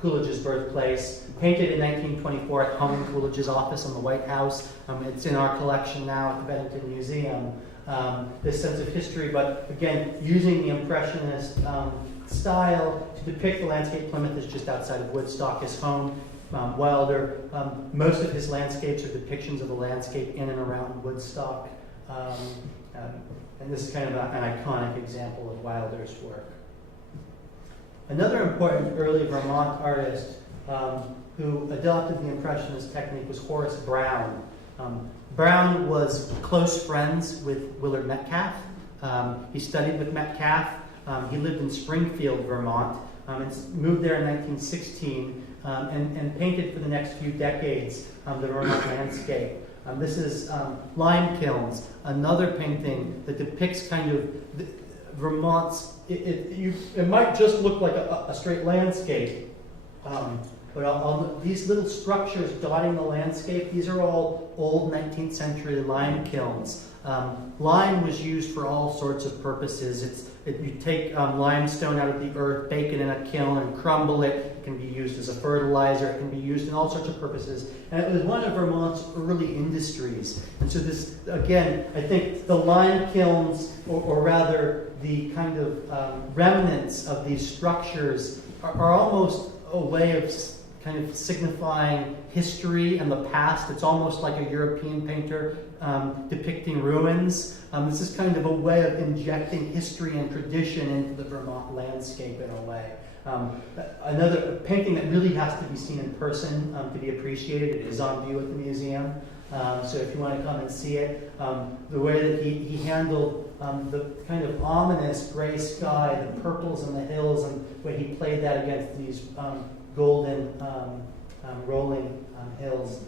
Coolidge's birthplace, painted in 1924 at Hung Coolidge's office in the White House. It's in our collection now at the Bennington Museum. This sense of history, but again, using the Impressionist style to depict the landscape. Plymouth is just outside of Woodstock, his home. Wilder, most of his landscapes are depictions of the landscape in and around Woodstock. And this is kind of an iconic example of Wilder's work. Another important early Vermont artist who adopted the Impressionist technique was Horace Brown. Brown was close friends with Willard Metcalf. He studied with Metcalf. He lived in Springfield, Vermont, and moved there in 1916 and painted for the next few decades the Vermont landscape. This is Lime Kilns, another painting that depicts kind of Vermont's. It might just look like a straight landscape, but these little structures dotting the landscape, these are all old 19th century lime kilns. Lime was used for all sorts of purposes. You take limestone out of the earth, bake it in a kiln, and crumble it. It can be used as a fertilizer. It can be used in all sorts of purposes. And it was one of Vermont's early industries. And so this, again, I think the lime kilns, or rather the kind of remnants of these structures are almost a way of kind of signifying history and the past. It's almost like a European painter depicting ruins. This is kind of a way of injecting history and tradition into the Vermont landscape in a way. Another painting that really has to be seen in person to be appreciated. It is on view at the museum. So if you want to come and see it, the way that he handled the kind of ominous gray sky, the purples and the hills, and the way he played that against these golden rolling hills,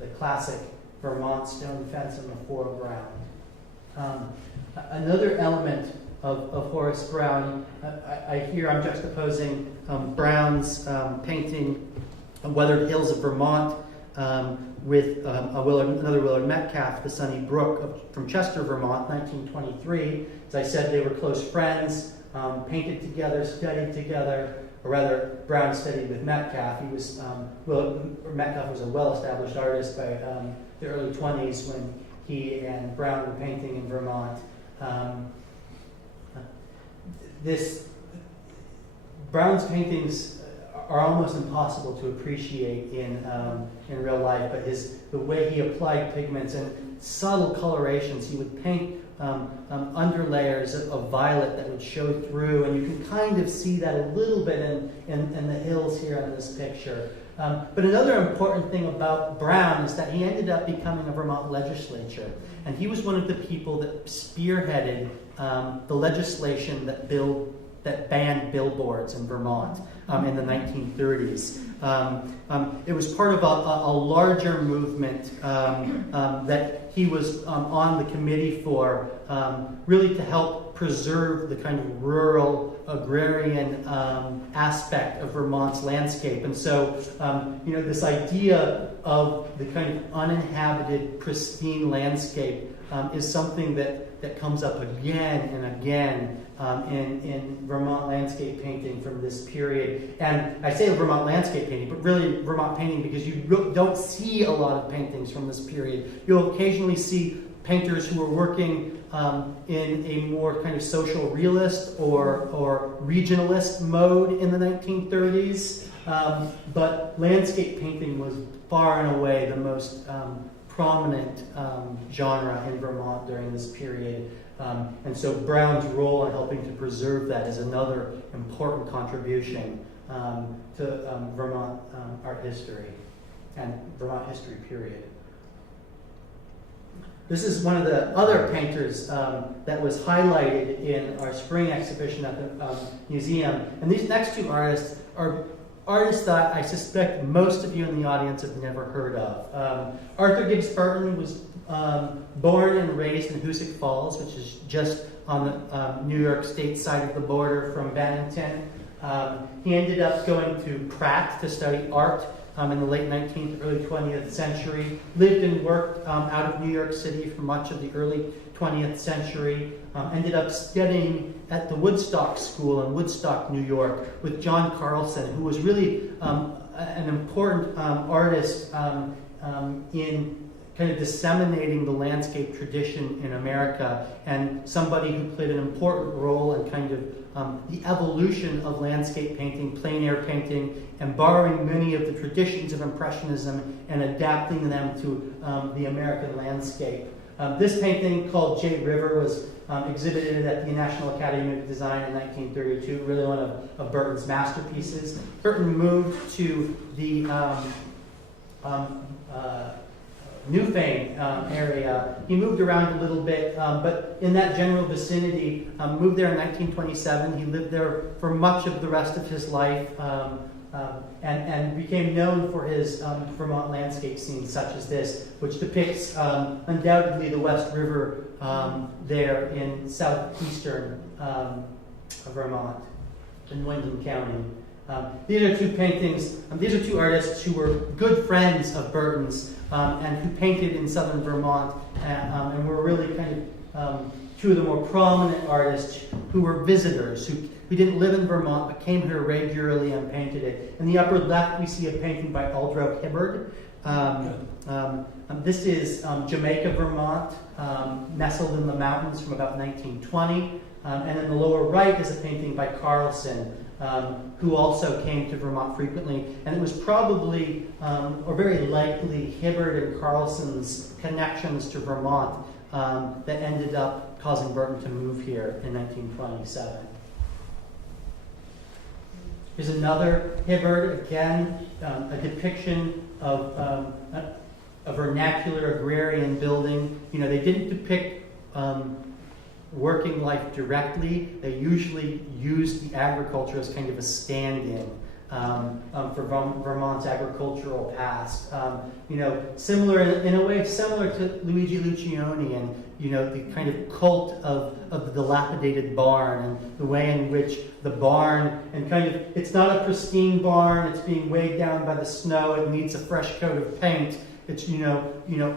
the classic Vermont stone fence in the foreground. Another element of Horace Brown, I'm juxtaposing Brown's painting Weathered Hills of Vermont with another Willard Metcalf, The Sunny Brook from Chester, Vermont, 1923. As I said, they were close friends, painted together, studied together. Or rather, Brown studied with Metcalf. Metcalf was a well-established artist by the early 20s when he and Brown were painting in Vermont. Brown's paintings are almost impossible to appreciate in real life, but the way he applied pigments and subtle colorations, he would paint underlayers of violet that would show through, and you can kind of see that a little bit in the hills here in this picture. But another important thing about Brown is that he ended up becoming a Vermont legislature, and he was one of the people that spearheaded the legislation that banned billboards in Vermont in the 1930s. It was part of a larger movement that he was on the committee for, really to help preserve the kind of rural agrarian aspect of Vermont's landscape. And so, this idea of the kind of uninhabited, pristine landscape is something that comes up again and again in Vermont landscape painting from this period. And I say Vermont landscape painting, but really Vermont painting, because you don't see a lot of paintings from this period. You'll occasionally see painters who are working in a more kind of social realist or regionalist mode in the 1930s. But landscape painting was far and away the most prominent genre in Vermont during this period. And so Brown's role in helping to preserve that is another important contribution to Vermont art history and Vermont history period. This is one of the other painters that was highlighted in our spring exhibition at the museum. And these next two artists are artists that I suspect most of you in the audience have never heard of. Arthur Gibbs Burton was born and raised in Hoosick Falls, which is just on the New York State side of the border from Bennington. He ended up going to Pratt to study art in the late 19th, early 20th century. Lived and worked out of New York City for much of the early 20th century. Ended up studying at the Woodstock School in Woodstock, New York, with John Carlson, who was really an important artist in kind of disseminating the landscape tradition in America, and somebody who played an important role in kind of the evolution of landscape painting, plein air painting, and borrowing many of the traditions of Impressionism and adapting them to the American landscape. This painting, called Jade River, was exhibited at the National Academy of Design in 1932, really one of Burton's masterpieces. Burton moved to the Newfane area. He moved around a little bit, but in that general vicinity, moved there in 1927. He lived there for much of the rest of his life, and became known for his Vermont landscape scenes such as this, which depicts undoubtedly the West River there in southeastern Vermont, in Wyndham County. These are two paintings. These are two artists who were good friends of Burton's and who painted in southern Vermont, and were really kind of two of the more prominent artists who were visitors, who didn't live in Vermont but came here regularly and painted it. In the upper left, we see a painting by Aldro Hibbard. This is Jamaica, Vermont, nestled in the mountains from about 1920. And in the lower right is a painting by Carlson, who also came to Vermont frequently. And it was probably, or very likely, Hibbard and Carlson's connections to Vermont that ended up causing Burton to move here in 1927. Here's another Hibbard, again, a depiction of a vernacular agrarian building. They didn't depict working life directly. They usually used the agriculture as kind of a stand-in for Vermont's agricultural past. Similar in a way, similar to Luigi Lucioni and the kind of cult of the dilapidated barn, and the way in which the barn, and kind of, it's not a pristine barn, it's being weighed down by the snow, it needs a fresh coat of paint. It's,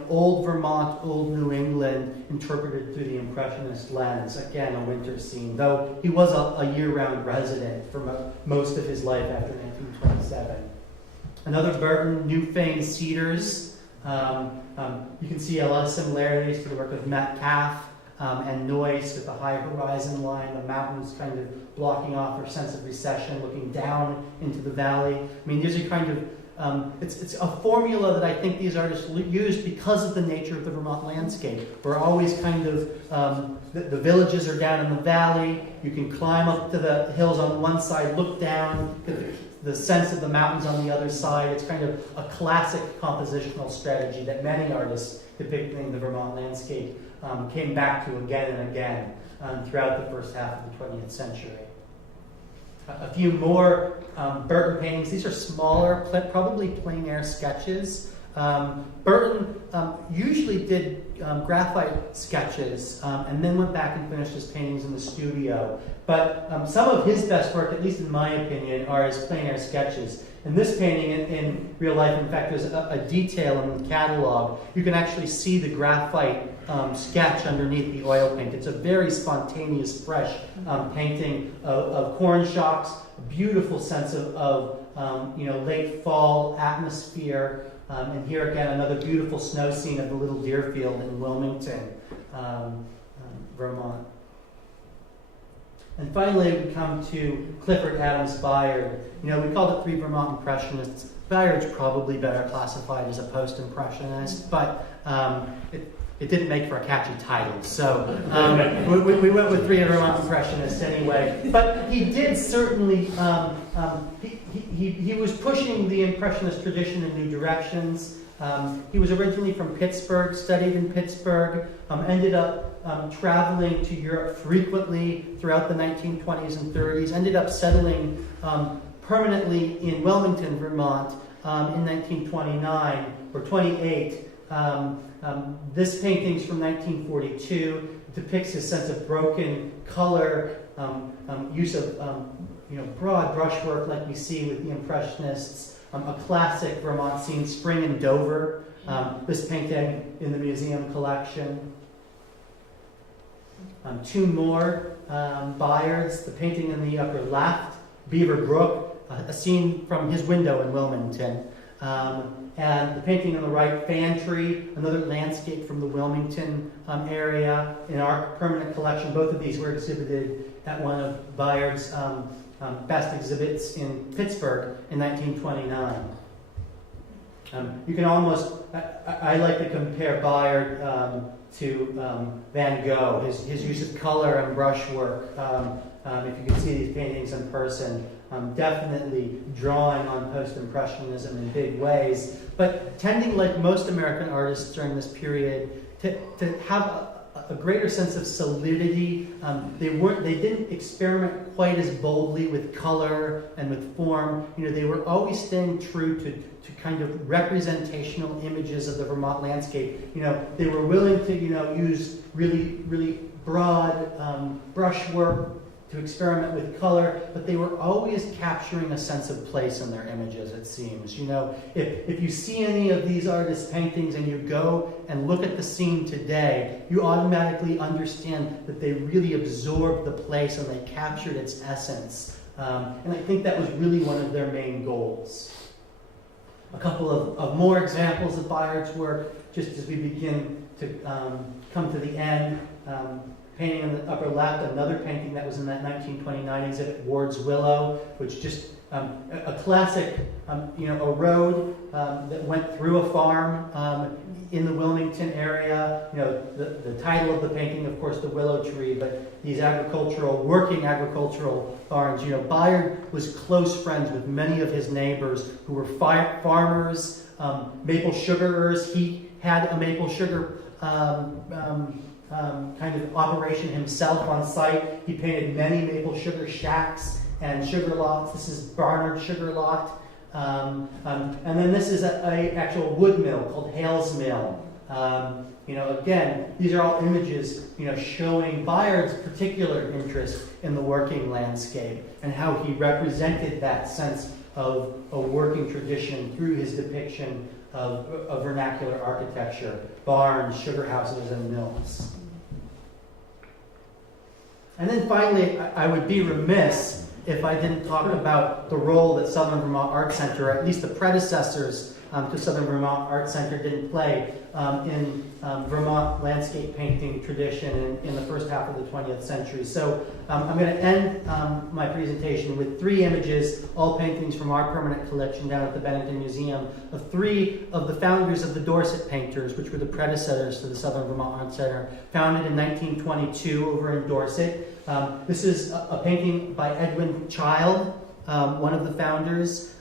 old Vermont, old New England, interpreted through the Impressionist lens. Again, a winter scene, though he was a year-round resident for most of his life after 1927. Another Burton, Newfane Cedars. You can see a lot of similarities to the work of Metcalf. and noise with the high horizon line, the mountains kind of blocking off their sense of recession, looking down into the valley. I mean, these are kind of it's a formula that I think these artists used because of the nature of the Vermont landscape. We're always kind of, the villages are down in the valley. You can climb up to the hills on one side, look down, get the sense of the mountains on the other side. It's kind of a classic compositional strategy that many artists depicting the Vermont landscape came back to again and again throughout the first half of the 20th century. A few more Burton paintings. These are smaller, probably plein air sketches. Burton usually did graphite sketches and then went back and finished his paintings in the studio. But some of his best work, at least in my opinion, are his plein air sketches. In this painting, in real life, in fact, there's a detail in the catalog. You can actually see the graphite sketch underneath the oil paint. It's a very spontaneous, fresh painting of corn shocks, a beautiful sense of late fall atmosphere. And here again, another beautiful snow scene of the little deer field in Wilmington, Vermont. And finally, we come to Clifford Adams Bayard. We called it Three Vermont Impressionists. Bayard's probably better classified as a post-impressionist, but it didn't make for a catchy title, so we went with Three Vermont Impressionists anyway. But he did certainly, he was pushing the Impressionist tradition in new directions. He was originally from Pittsburgh, studied in Pittsburgh, ended up traveling to Europe frequently throughout the 1920s and 30s, ended up settling permanently in Wilmington, Vermont in 1929 or 28. This painting's from 1942. It depicts his sense of broken color, use of broad brushwork like we see with the Impressionists. A classic Vermont scene, Spring in Dover. This painting in the museum collection. Two more Bayards. The painting in the upper left, Beaver Brook, a scene from his window in Wilmington. And the painting on the right, Fan Tree, another landscape from the Wilmington area in our permanent collection. Both of these were exhibited at one of Bayard's best exhibits in Pittsburgh in 1929. You can almost, I like to compare Bayard to Van Gogh, his use of color and brushwork. If you can see these paintings in person, definitely drawing on post-impressionism in big ways, but tending, like most American artists during this period, to have a greater sense of solidity. They didn't experiment quite as boldly with color and with form. They were always staying true to kind of representational images of the Vermont landscape. They were willing to use really broad brushwork to experiment with color, but they were always capturing a sense of place in their images, it seems. If you see any of these artists' paintings and you go and look at the scene today, you automatically understand that they really absorbed the place and they captured its essence. And I think that was really one of their main goals. A couple of more examples of Bayard's work, just as we begin to come to the end. Painting in the upper left, another painting that was in that 1929 exhibit, Ward's Willow, which just a classic, a road that went through a farm in the Wilmington area. The title of the painting, of course, the willow tree, but these working agricultural farms. Bayard was close friends with many of his neighbors who were farmers, maple sugarers. He had a maple sugar kind of operation himself on site. He painted many maple sugar shacks and sugar lots. This is Barnard Sugar Lot. And then this is a actual wood mill called Hale's Mill. Again, these are all images, showing Bayard's particular interest in the working landscape and how he represented that sense of a working tradition through his depiction of vernacular architecture, barns, sugar houses, and mills. And then finally, I would be remiss if I didn't talk about the role that Southern Vermont Art Center, or at least the predecessors to Southern Vermont Art Center didn't play in Vermont landscape painting tradition in the first half of the 20th century. So I'm going to end my presentation with 3 images, all paintings from our permanent collection down at the Bennington Museum, of 3 of the founders of the Dorset painters, which were the predecessors to the Southern Vermont Art Center, founded in 1922 over in Dorset. This is a painting by Edwin Child, one of the founders.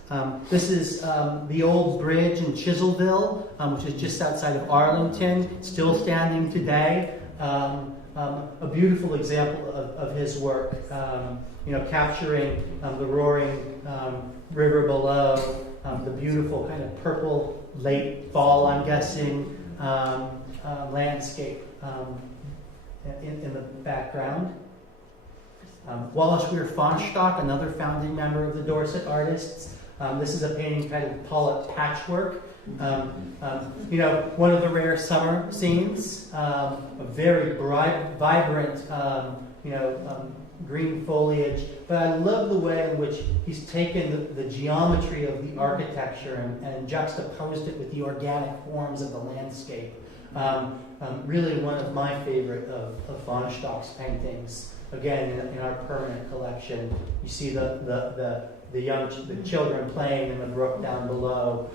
This is the old bridge in Chiselville, which is just outside of Arlington, still standing today. A beautiful example of his work, capturing the roaring river below, the beautiful kind of purple late fall, I'm guessing, landscape in the background. Wallace Weir Fonstock, another founding member of the Dorset artists. This is a painting titled Pollock Patchwork. One of the rare summer scenes, a very vibrant, green foliage. But I love the way in which he's taken the geometry of the architecture and juxtaposed it with the organic forms of the landscape. Really one of my favorite of Fonstock's paintings. Again, in our permanent collection, you see the children playing in the brook down below,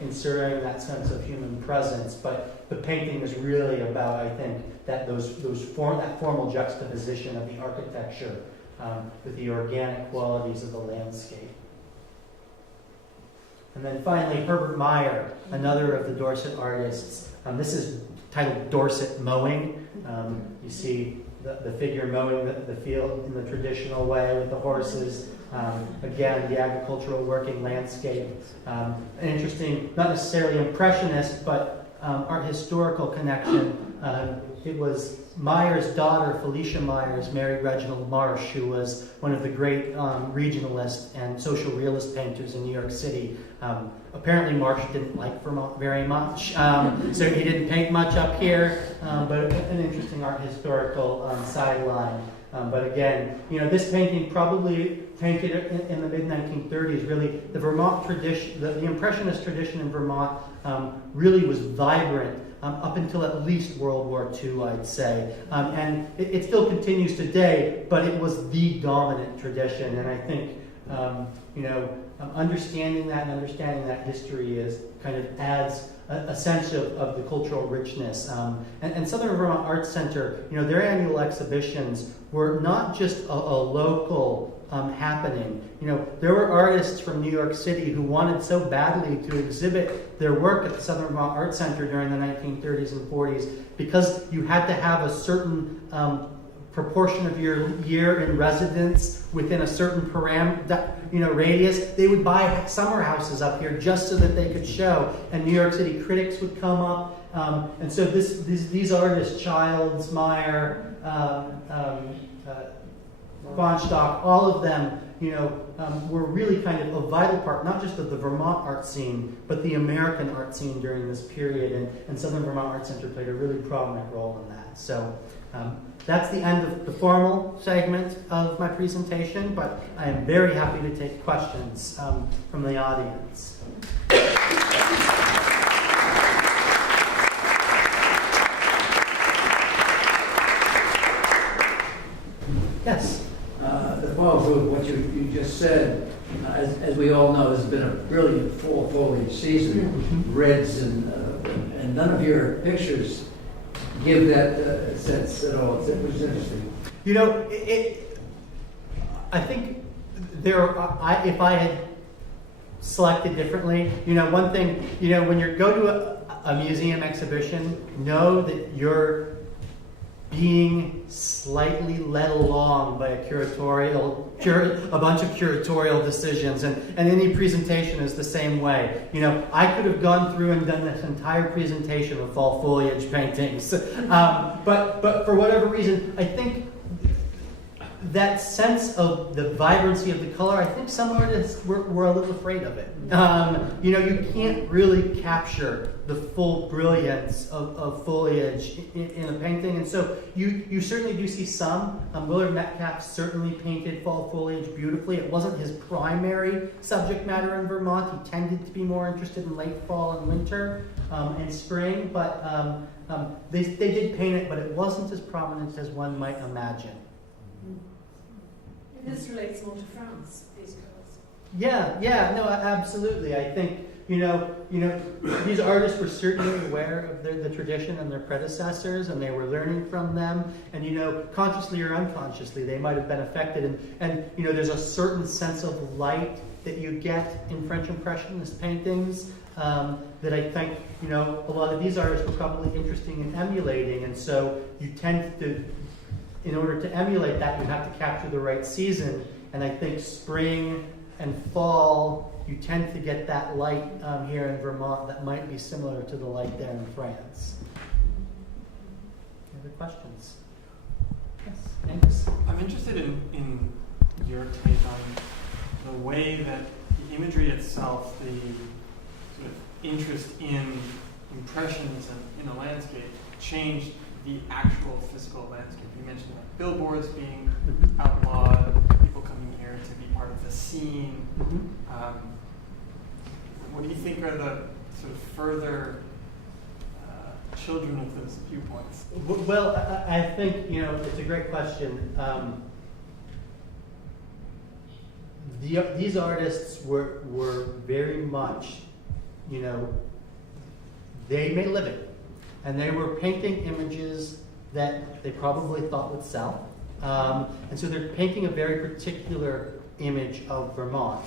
inserting that sense of human presence. But the painting is really about, I think, that that formal juxtaposition of the architecture with the organic qualities of the landscape. And then finally, Herbert Meyer, another of the Dorset artists. This is titled Dorset Mowing. You see the figure mowing the field in the traditional way with the horses. Again, the agricultural working landscape. An interesting, not necessarily impressionist, but art historical connection. It was Meyer's daughter, Felicia Myers, married Reginald Marsh, who was one of the great regionalist and social realist painters in New York City. Apparently Marsh didn't like Vermont very much, so he didn't paint much up here, but an interesting art historical sideline. But again, this painting probably painted in the mid-1930s, really the Vermont tradition, the Impressionist tradition in Vermont really was vibrant up until at least World War II, I'd say. And it still continues today, but it was the dominant tradition. And I think, understanding that history is kind of adds a sense of the cultural richness. And Southern Vermont Arts Center, their annual exhibitions were not just a local happening. There were artists from New York City who wanted so badly to exhibit their work at the Southern Vermont Arts Center during the 1930s and 40s because you had to have a certain proportion of your year in residence within a certain radius. They would buy summer houses up here just so that they could show, and New York City critics would come up. And so these artists, Childs, Meyer, Fonstock, all of them, were really kind of a vital part, not just of the Vermont art scene, but the American art scene during this period. And Southern Vermont Art Center played a really prominent role in that. So that's the end of the formal segment of my presentation, but I am very happy to take questions from the audience. Yes? To follow through what you just said, as we all know, this has been a brilliant fall foliage season, reds, and none of your pictures give that sense at all. It's interesting. I think if I had selected differently, one thing, when you go to a museum exhibition, know that you're being slightly led along by a bunch of curatorial decisions, and any presentation is the same way. I could have gone through and done this entire presentation with fall foliage paintings, but for whatever reason, I think that sense of the vibrancy of the color, I think some artists were a little afraid of it. You can't really capture the full brilliance of foliage in a painting, and so you certainly do see some. Willard Metcalf certainly painted fall foliage beautifully. It wasn't his primary subject matter in Vermont. He tended to be more interested in late fall and winter and spring, but they did paint it, but it wasn't as prominent as one might imagine. And this relates more to France, these colors. Yeah, no, absolutely. I think these artists were certainly aware of the tradition and their predecessors, and they were learning from them. And consciously or unconsciously, they might have been affected. And there's a certain sense of light that you get in French Impressionist paintings that I think a lot of these artists were probably interested in emulating. And so you tend to, in order to emulate that, you have to capture the right season. And I think spring and fall, you tend to get that light here in Vermont that might be similar to the light there in France. Any other questions? Yes, Angus? I'm interested in your take on the way that the imagery itself, the sort of interest in impressionism in a landscape, changed the actual physical landscape. You mentioned like billboards being outlawed, people coming here to be part of the scene. What do you think are the sort of further children of those viewpoints? Well, I think it's a great question. These artists were very much, they made a living, and they were painting images that they probably thought would sell. And so they're painting a very particular image of Vermont,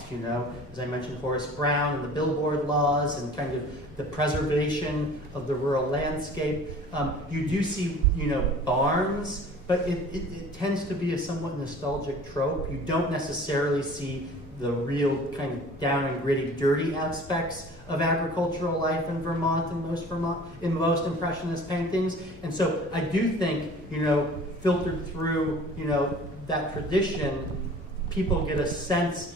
as I mentioned, Horace Brown and the billboard laws and kind of the preservation of the rural landscape. You do see, barns, but it tends to be a somewhat nostalgic trope. You don't necessarily see the real kind of down and gritty, dirty aspects of agricultural life in Vermont in most Impressionist paintings. And so I do think, filtered through, that tradition, people get a sense,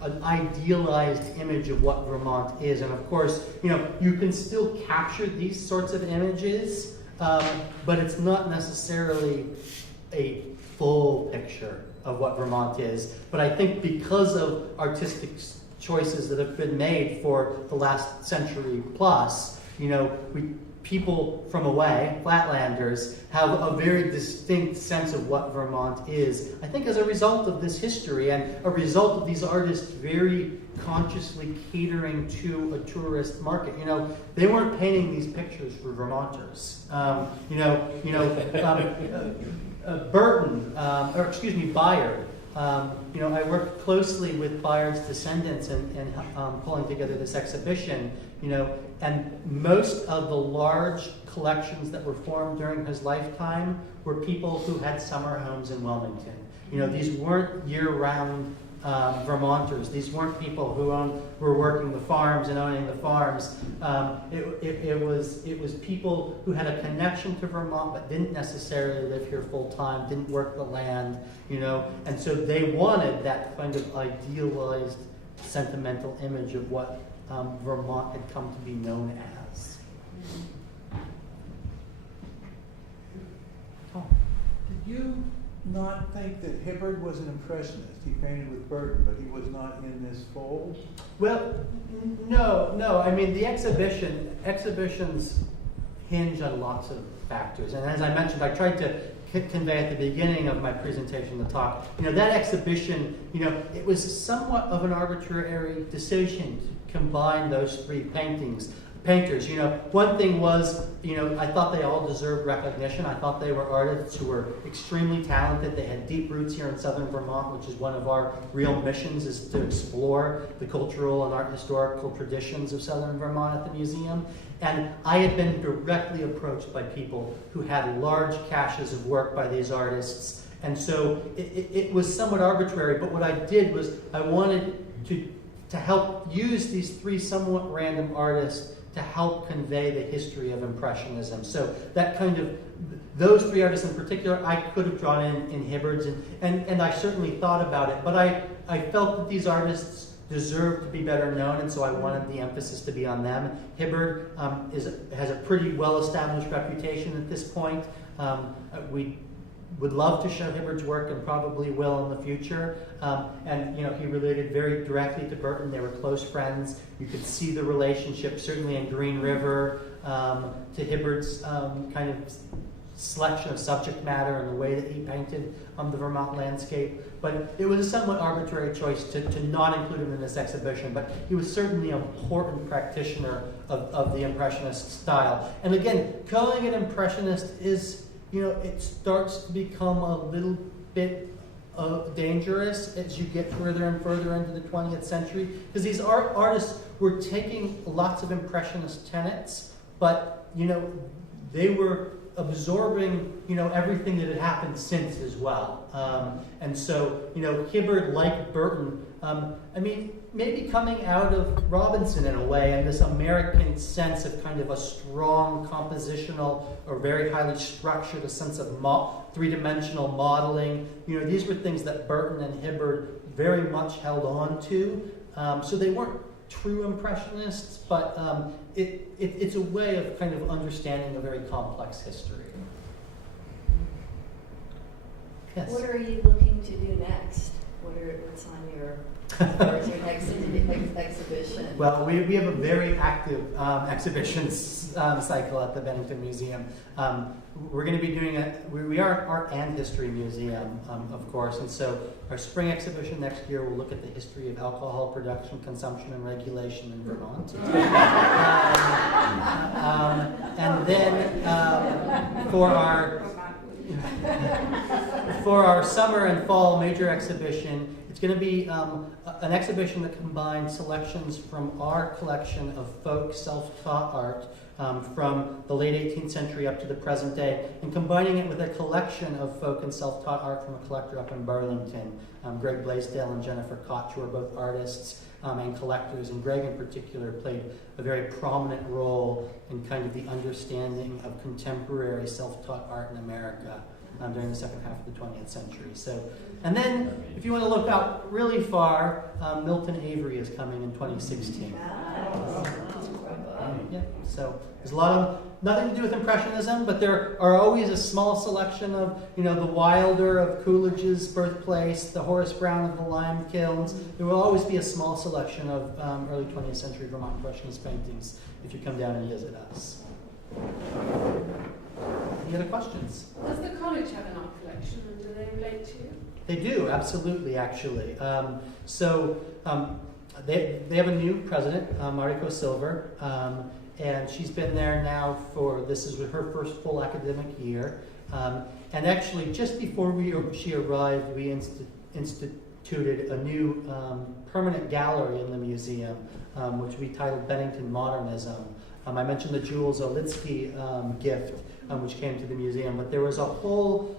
an idealized image of what Vermont is. And of course, you can still capture these sorts of images, but it's not necessarily a full picture of what Vermont is. But I think because of artistic choices that have been made for the last century plus, people from away, flatlanders, have a very distinct sense of what Vermont is. I think as a result of this history and a result of these artists very consciously catering to a tourist market. They weren't painting these pictures for Vermonters. Bayard. I worked closely with Bayard's descendants in pulling together this exhibition, and most of the large collections that were formed during his lifetime were people who had summer homes in Wilmington. These weren't year-round Vermonters. These weren't people who were working the farms and owning the farms. It was people who had a connection to Vermont but didn't necessarily live here full time, didn't work the land, and so they wanted that kind of idealized, sentimental image of what Vermont had come to be known as. Did you not think that Hibbard was an Impressionist? He painted with Burton, but he was not in this fold? Well, no. I mean, the exhibitions hinge on lots of factors. And as I mentioned, I tried to convey at the beginning of my presentation, the talk, that exhibition, it was somewhat of an arbitrary decision to combine those three painters. One thing was, I thought they all deserved recognition. I thought they were artists who were extremely talented. They had deep roots here in southern Vermont, which is one of our real missions, is to explore the cultural and art historical traditions of southern Vermont at the museum. And I had been directly approached by people who had large caches of work by these artists. And so it was somewhat arbitrary, but what I did was I wanted to help use these three somewhat random artists to help convey the history of Impressionism. So that kind of, those three artists in particular, I could have drawn in Hibbard's, and I certainly thought about it, but I felt that these artists deserve to be better known, and so I wanted the emphasis to be on them. Hibbard has a pretty well-established reputation at this point. We would love to show Hibbard's work and probably will in the future. And he related very directly to Burton. They were close friends. You could see the relationship, certainly in Green River, to Hibbard's kind of selection of subject matter and the way that he painted the Vermont landscape. But it was a somewhat arbitrary choice to not include him in this exhibition, but he was certainly an important practitioner of the Impressionist style. And again, calling it Impressionist is, it starts to become a little bit dangerous as you get further and further into the 20th century, because these artists were taking lots of Impressionist tenets, but they were absorbing everything that had happened since as well. And so Hibbard, like Burton, maybe coming out of Robinson in a way, and this American sense of kind of a strong compositional or very highly structured, a sense of three-dimensional modeling. These were things that Burton and Hibbard very much held on to. So they weren't true Impressionists, but it's a way of kind of understanding a very complex history. Yes? What are you looking to do next? What's on your next exhibition? Well, we have a very active exhibitions cycle at the Bennington Museum. We're going to be doing we are an art and history museum, of course, and so our spring exhibition next year will look at the history of alcohol production, consumption, and regulation in Vermont. And then for our summer and fall major exhibition, it's going to be an exhibition that combines selections from our collection of folk self-taught art from the late 18th century up to the present day, and combining it with a collection of folk and self-taught art from a collector up in Burlington, Greg Blaisdell and Jennifer Koch, who are both artists and collectors, and Greg in particular played a very prominent role in kind of the understanding of contemporary self-taught art in America during the second half of the 20th century. So, and then, if you want to look out really far, Milton Avery is coming in 2016. Yeah, so there's a lot of, nothing to do with Impressionism, but there are always a small selection of, the Wilder of Coolidge's birthplace, the Horace Brown of the lime kilns. There will always be a small selection of early 20th century Vermont Impressionist paintings if you come down and visit us. Any other questions? Does the college have an art collection, and do they relate to you? They do, absolutely, actually. They have a new president, Mariko Silver, and she's been there now this is her first full academic year. And actually, just before she arrived, we instituted a new permanent gallery in the museum, which we titled Bennington Modernism. I mentioned the Jules Olitsky gift, which came to the museum, but there was a whole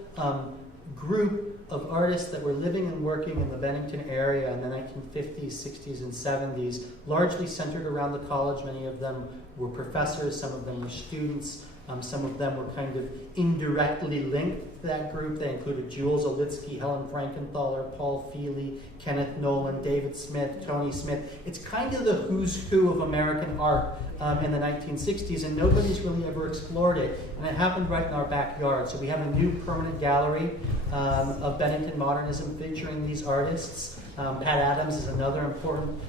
group of artists that were living and working in the Bennington area in the 1950s, 60s, and 70s, largely centered around the college. Many of them were professors, some of them were students, some of them were kind of indirectly linked to that group. They included Jules Olitsky, Helen Frankenthaler, Paul Feely, Kenneth Nolan, David Smith, Tony Smith. It's kind of the who's who of American art in the 1960s, and nobody's really ever explored it. And it happened right in our backyard. So we have a new permanent gallery of Bennington Modernism featuring these artists. Pat Adams is another important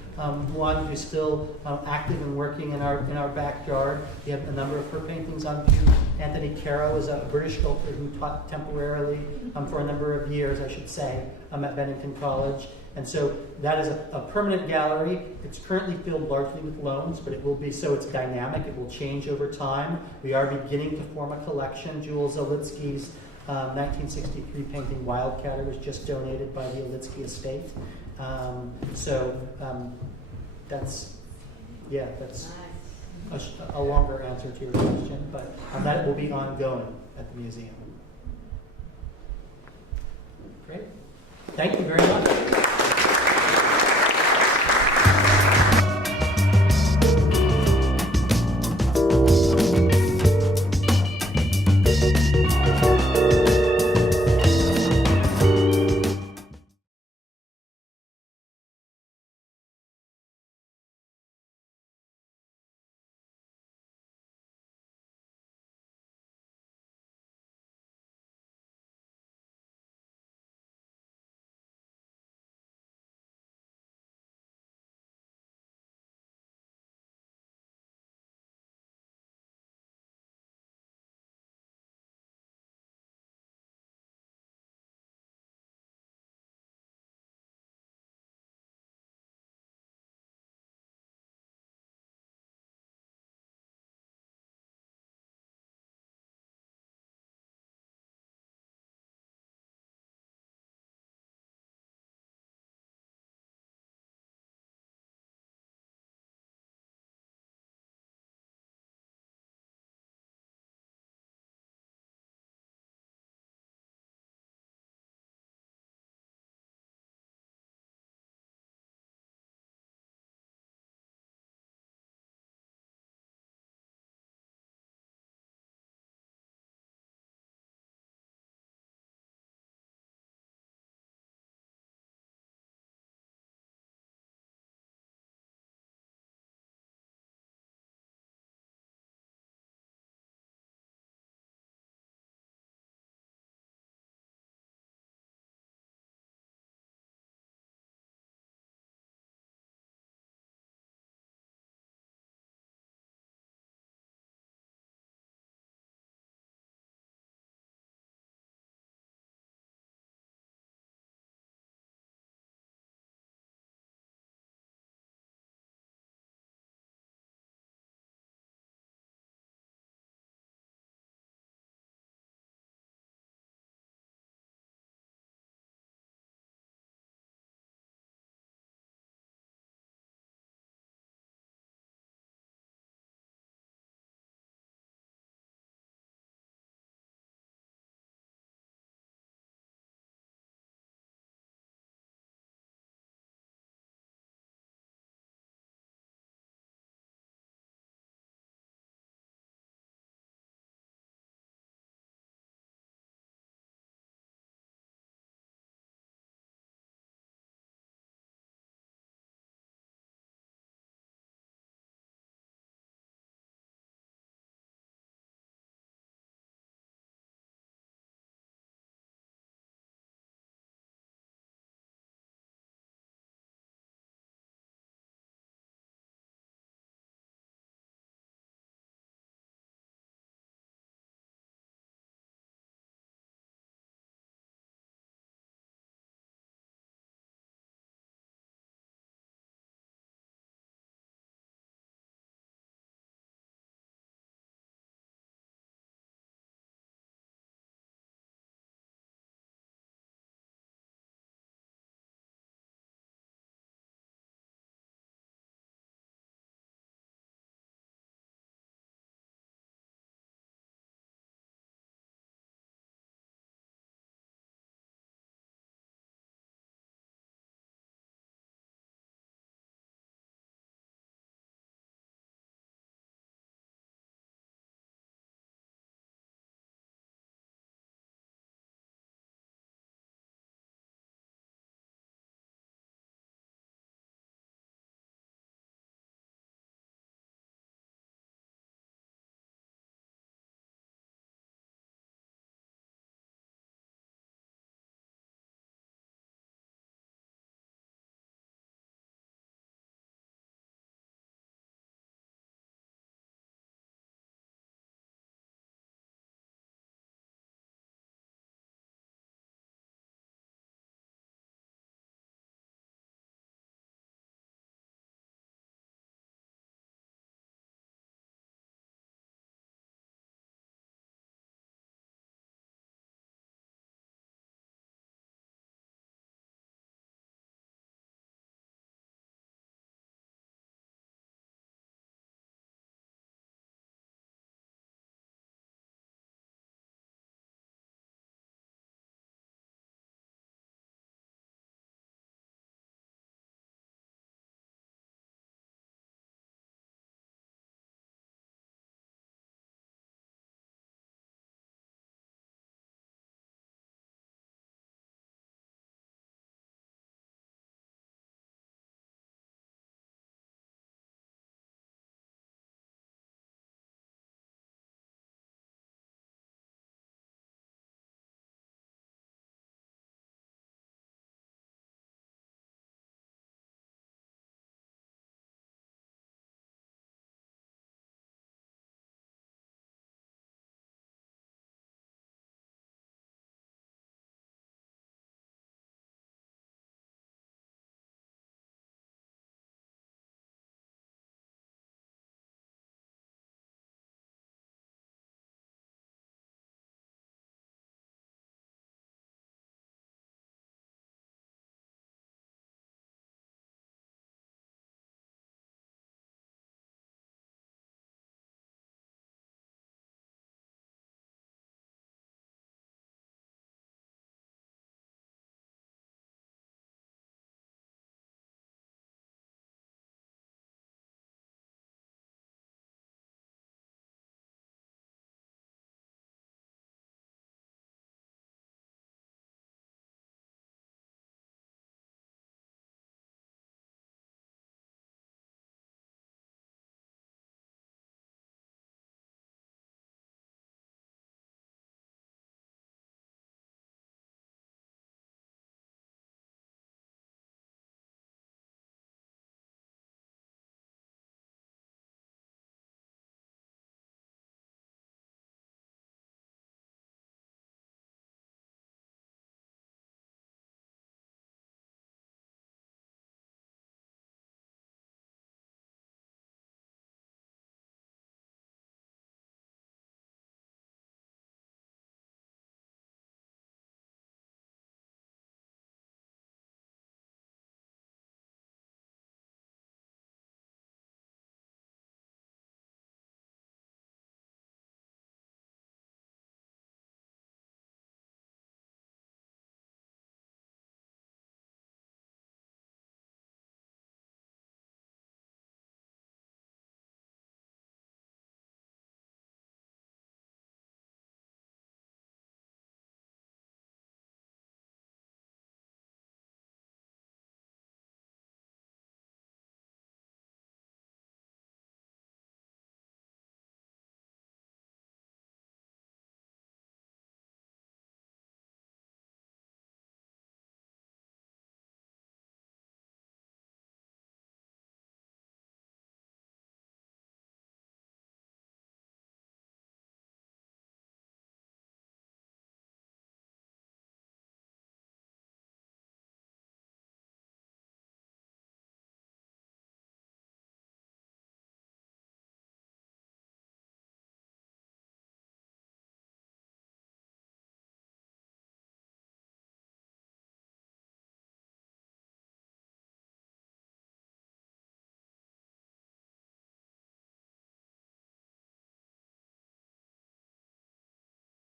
one who's still active and working in our backyard. We have a number of her paintings on view. Anthony Caro is a British sculptor who taught temporarily for a number of years, I should say, at Bennington College. And so that is a permanent gallery. It's currently filled largely with loans, but it will be, so it's dynamic. It will change over time. We are beginning to form a collection. Jules Olitsky's 1963 painting Wildcatter was just donated by the Olitsky estate. That's a longer answer to your question, but that will be ongoing at the museum. Great. Thank you very much.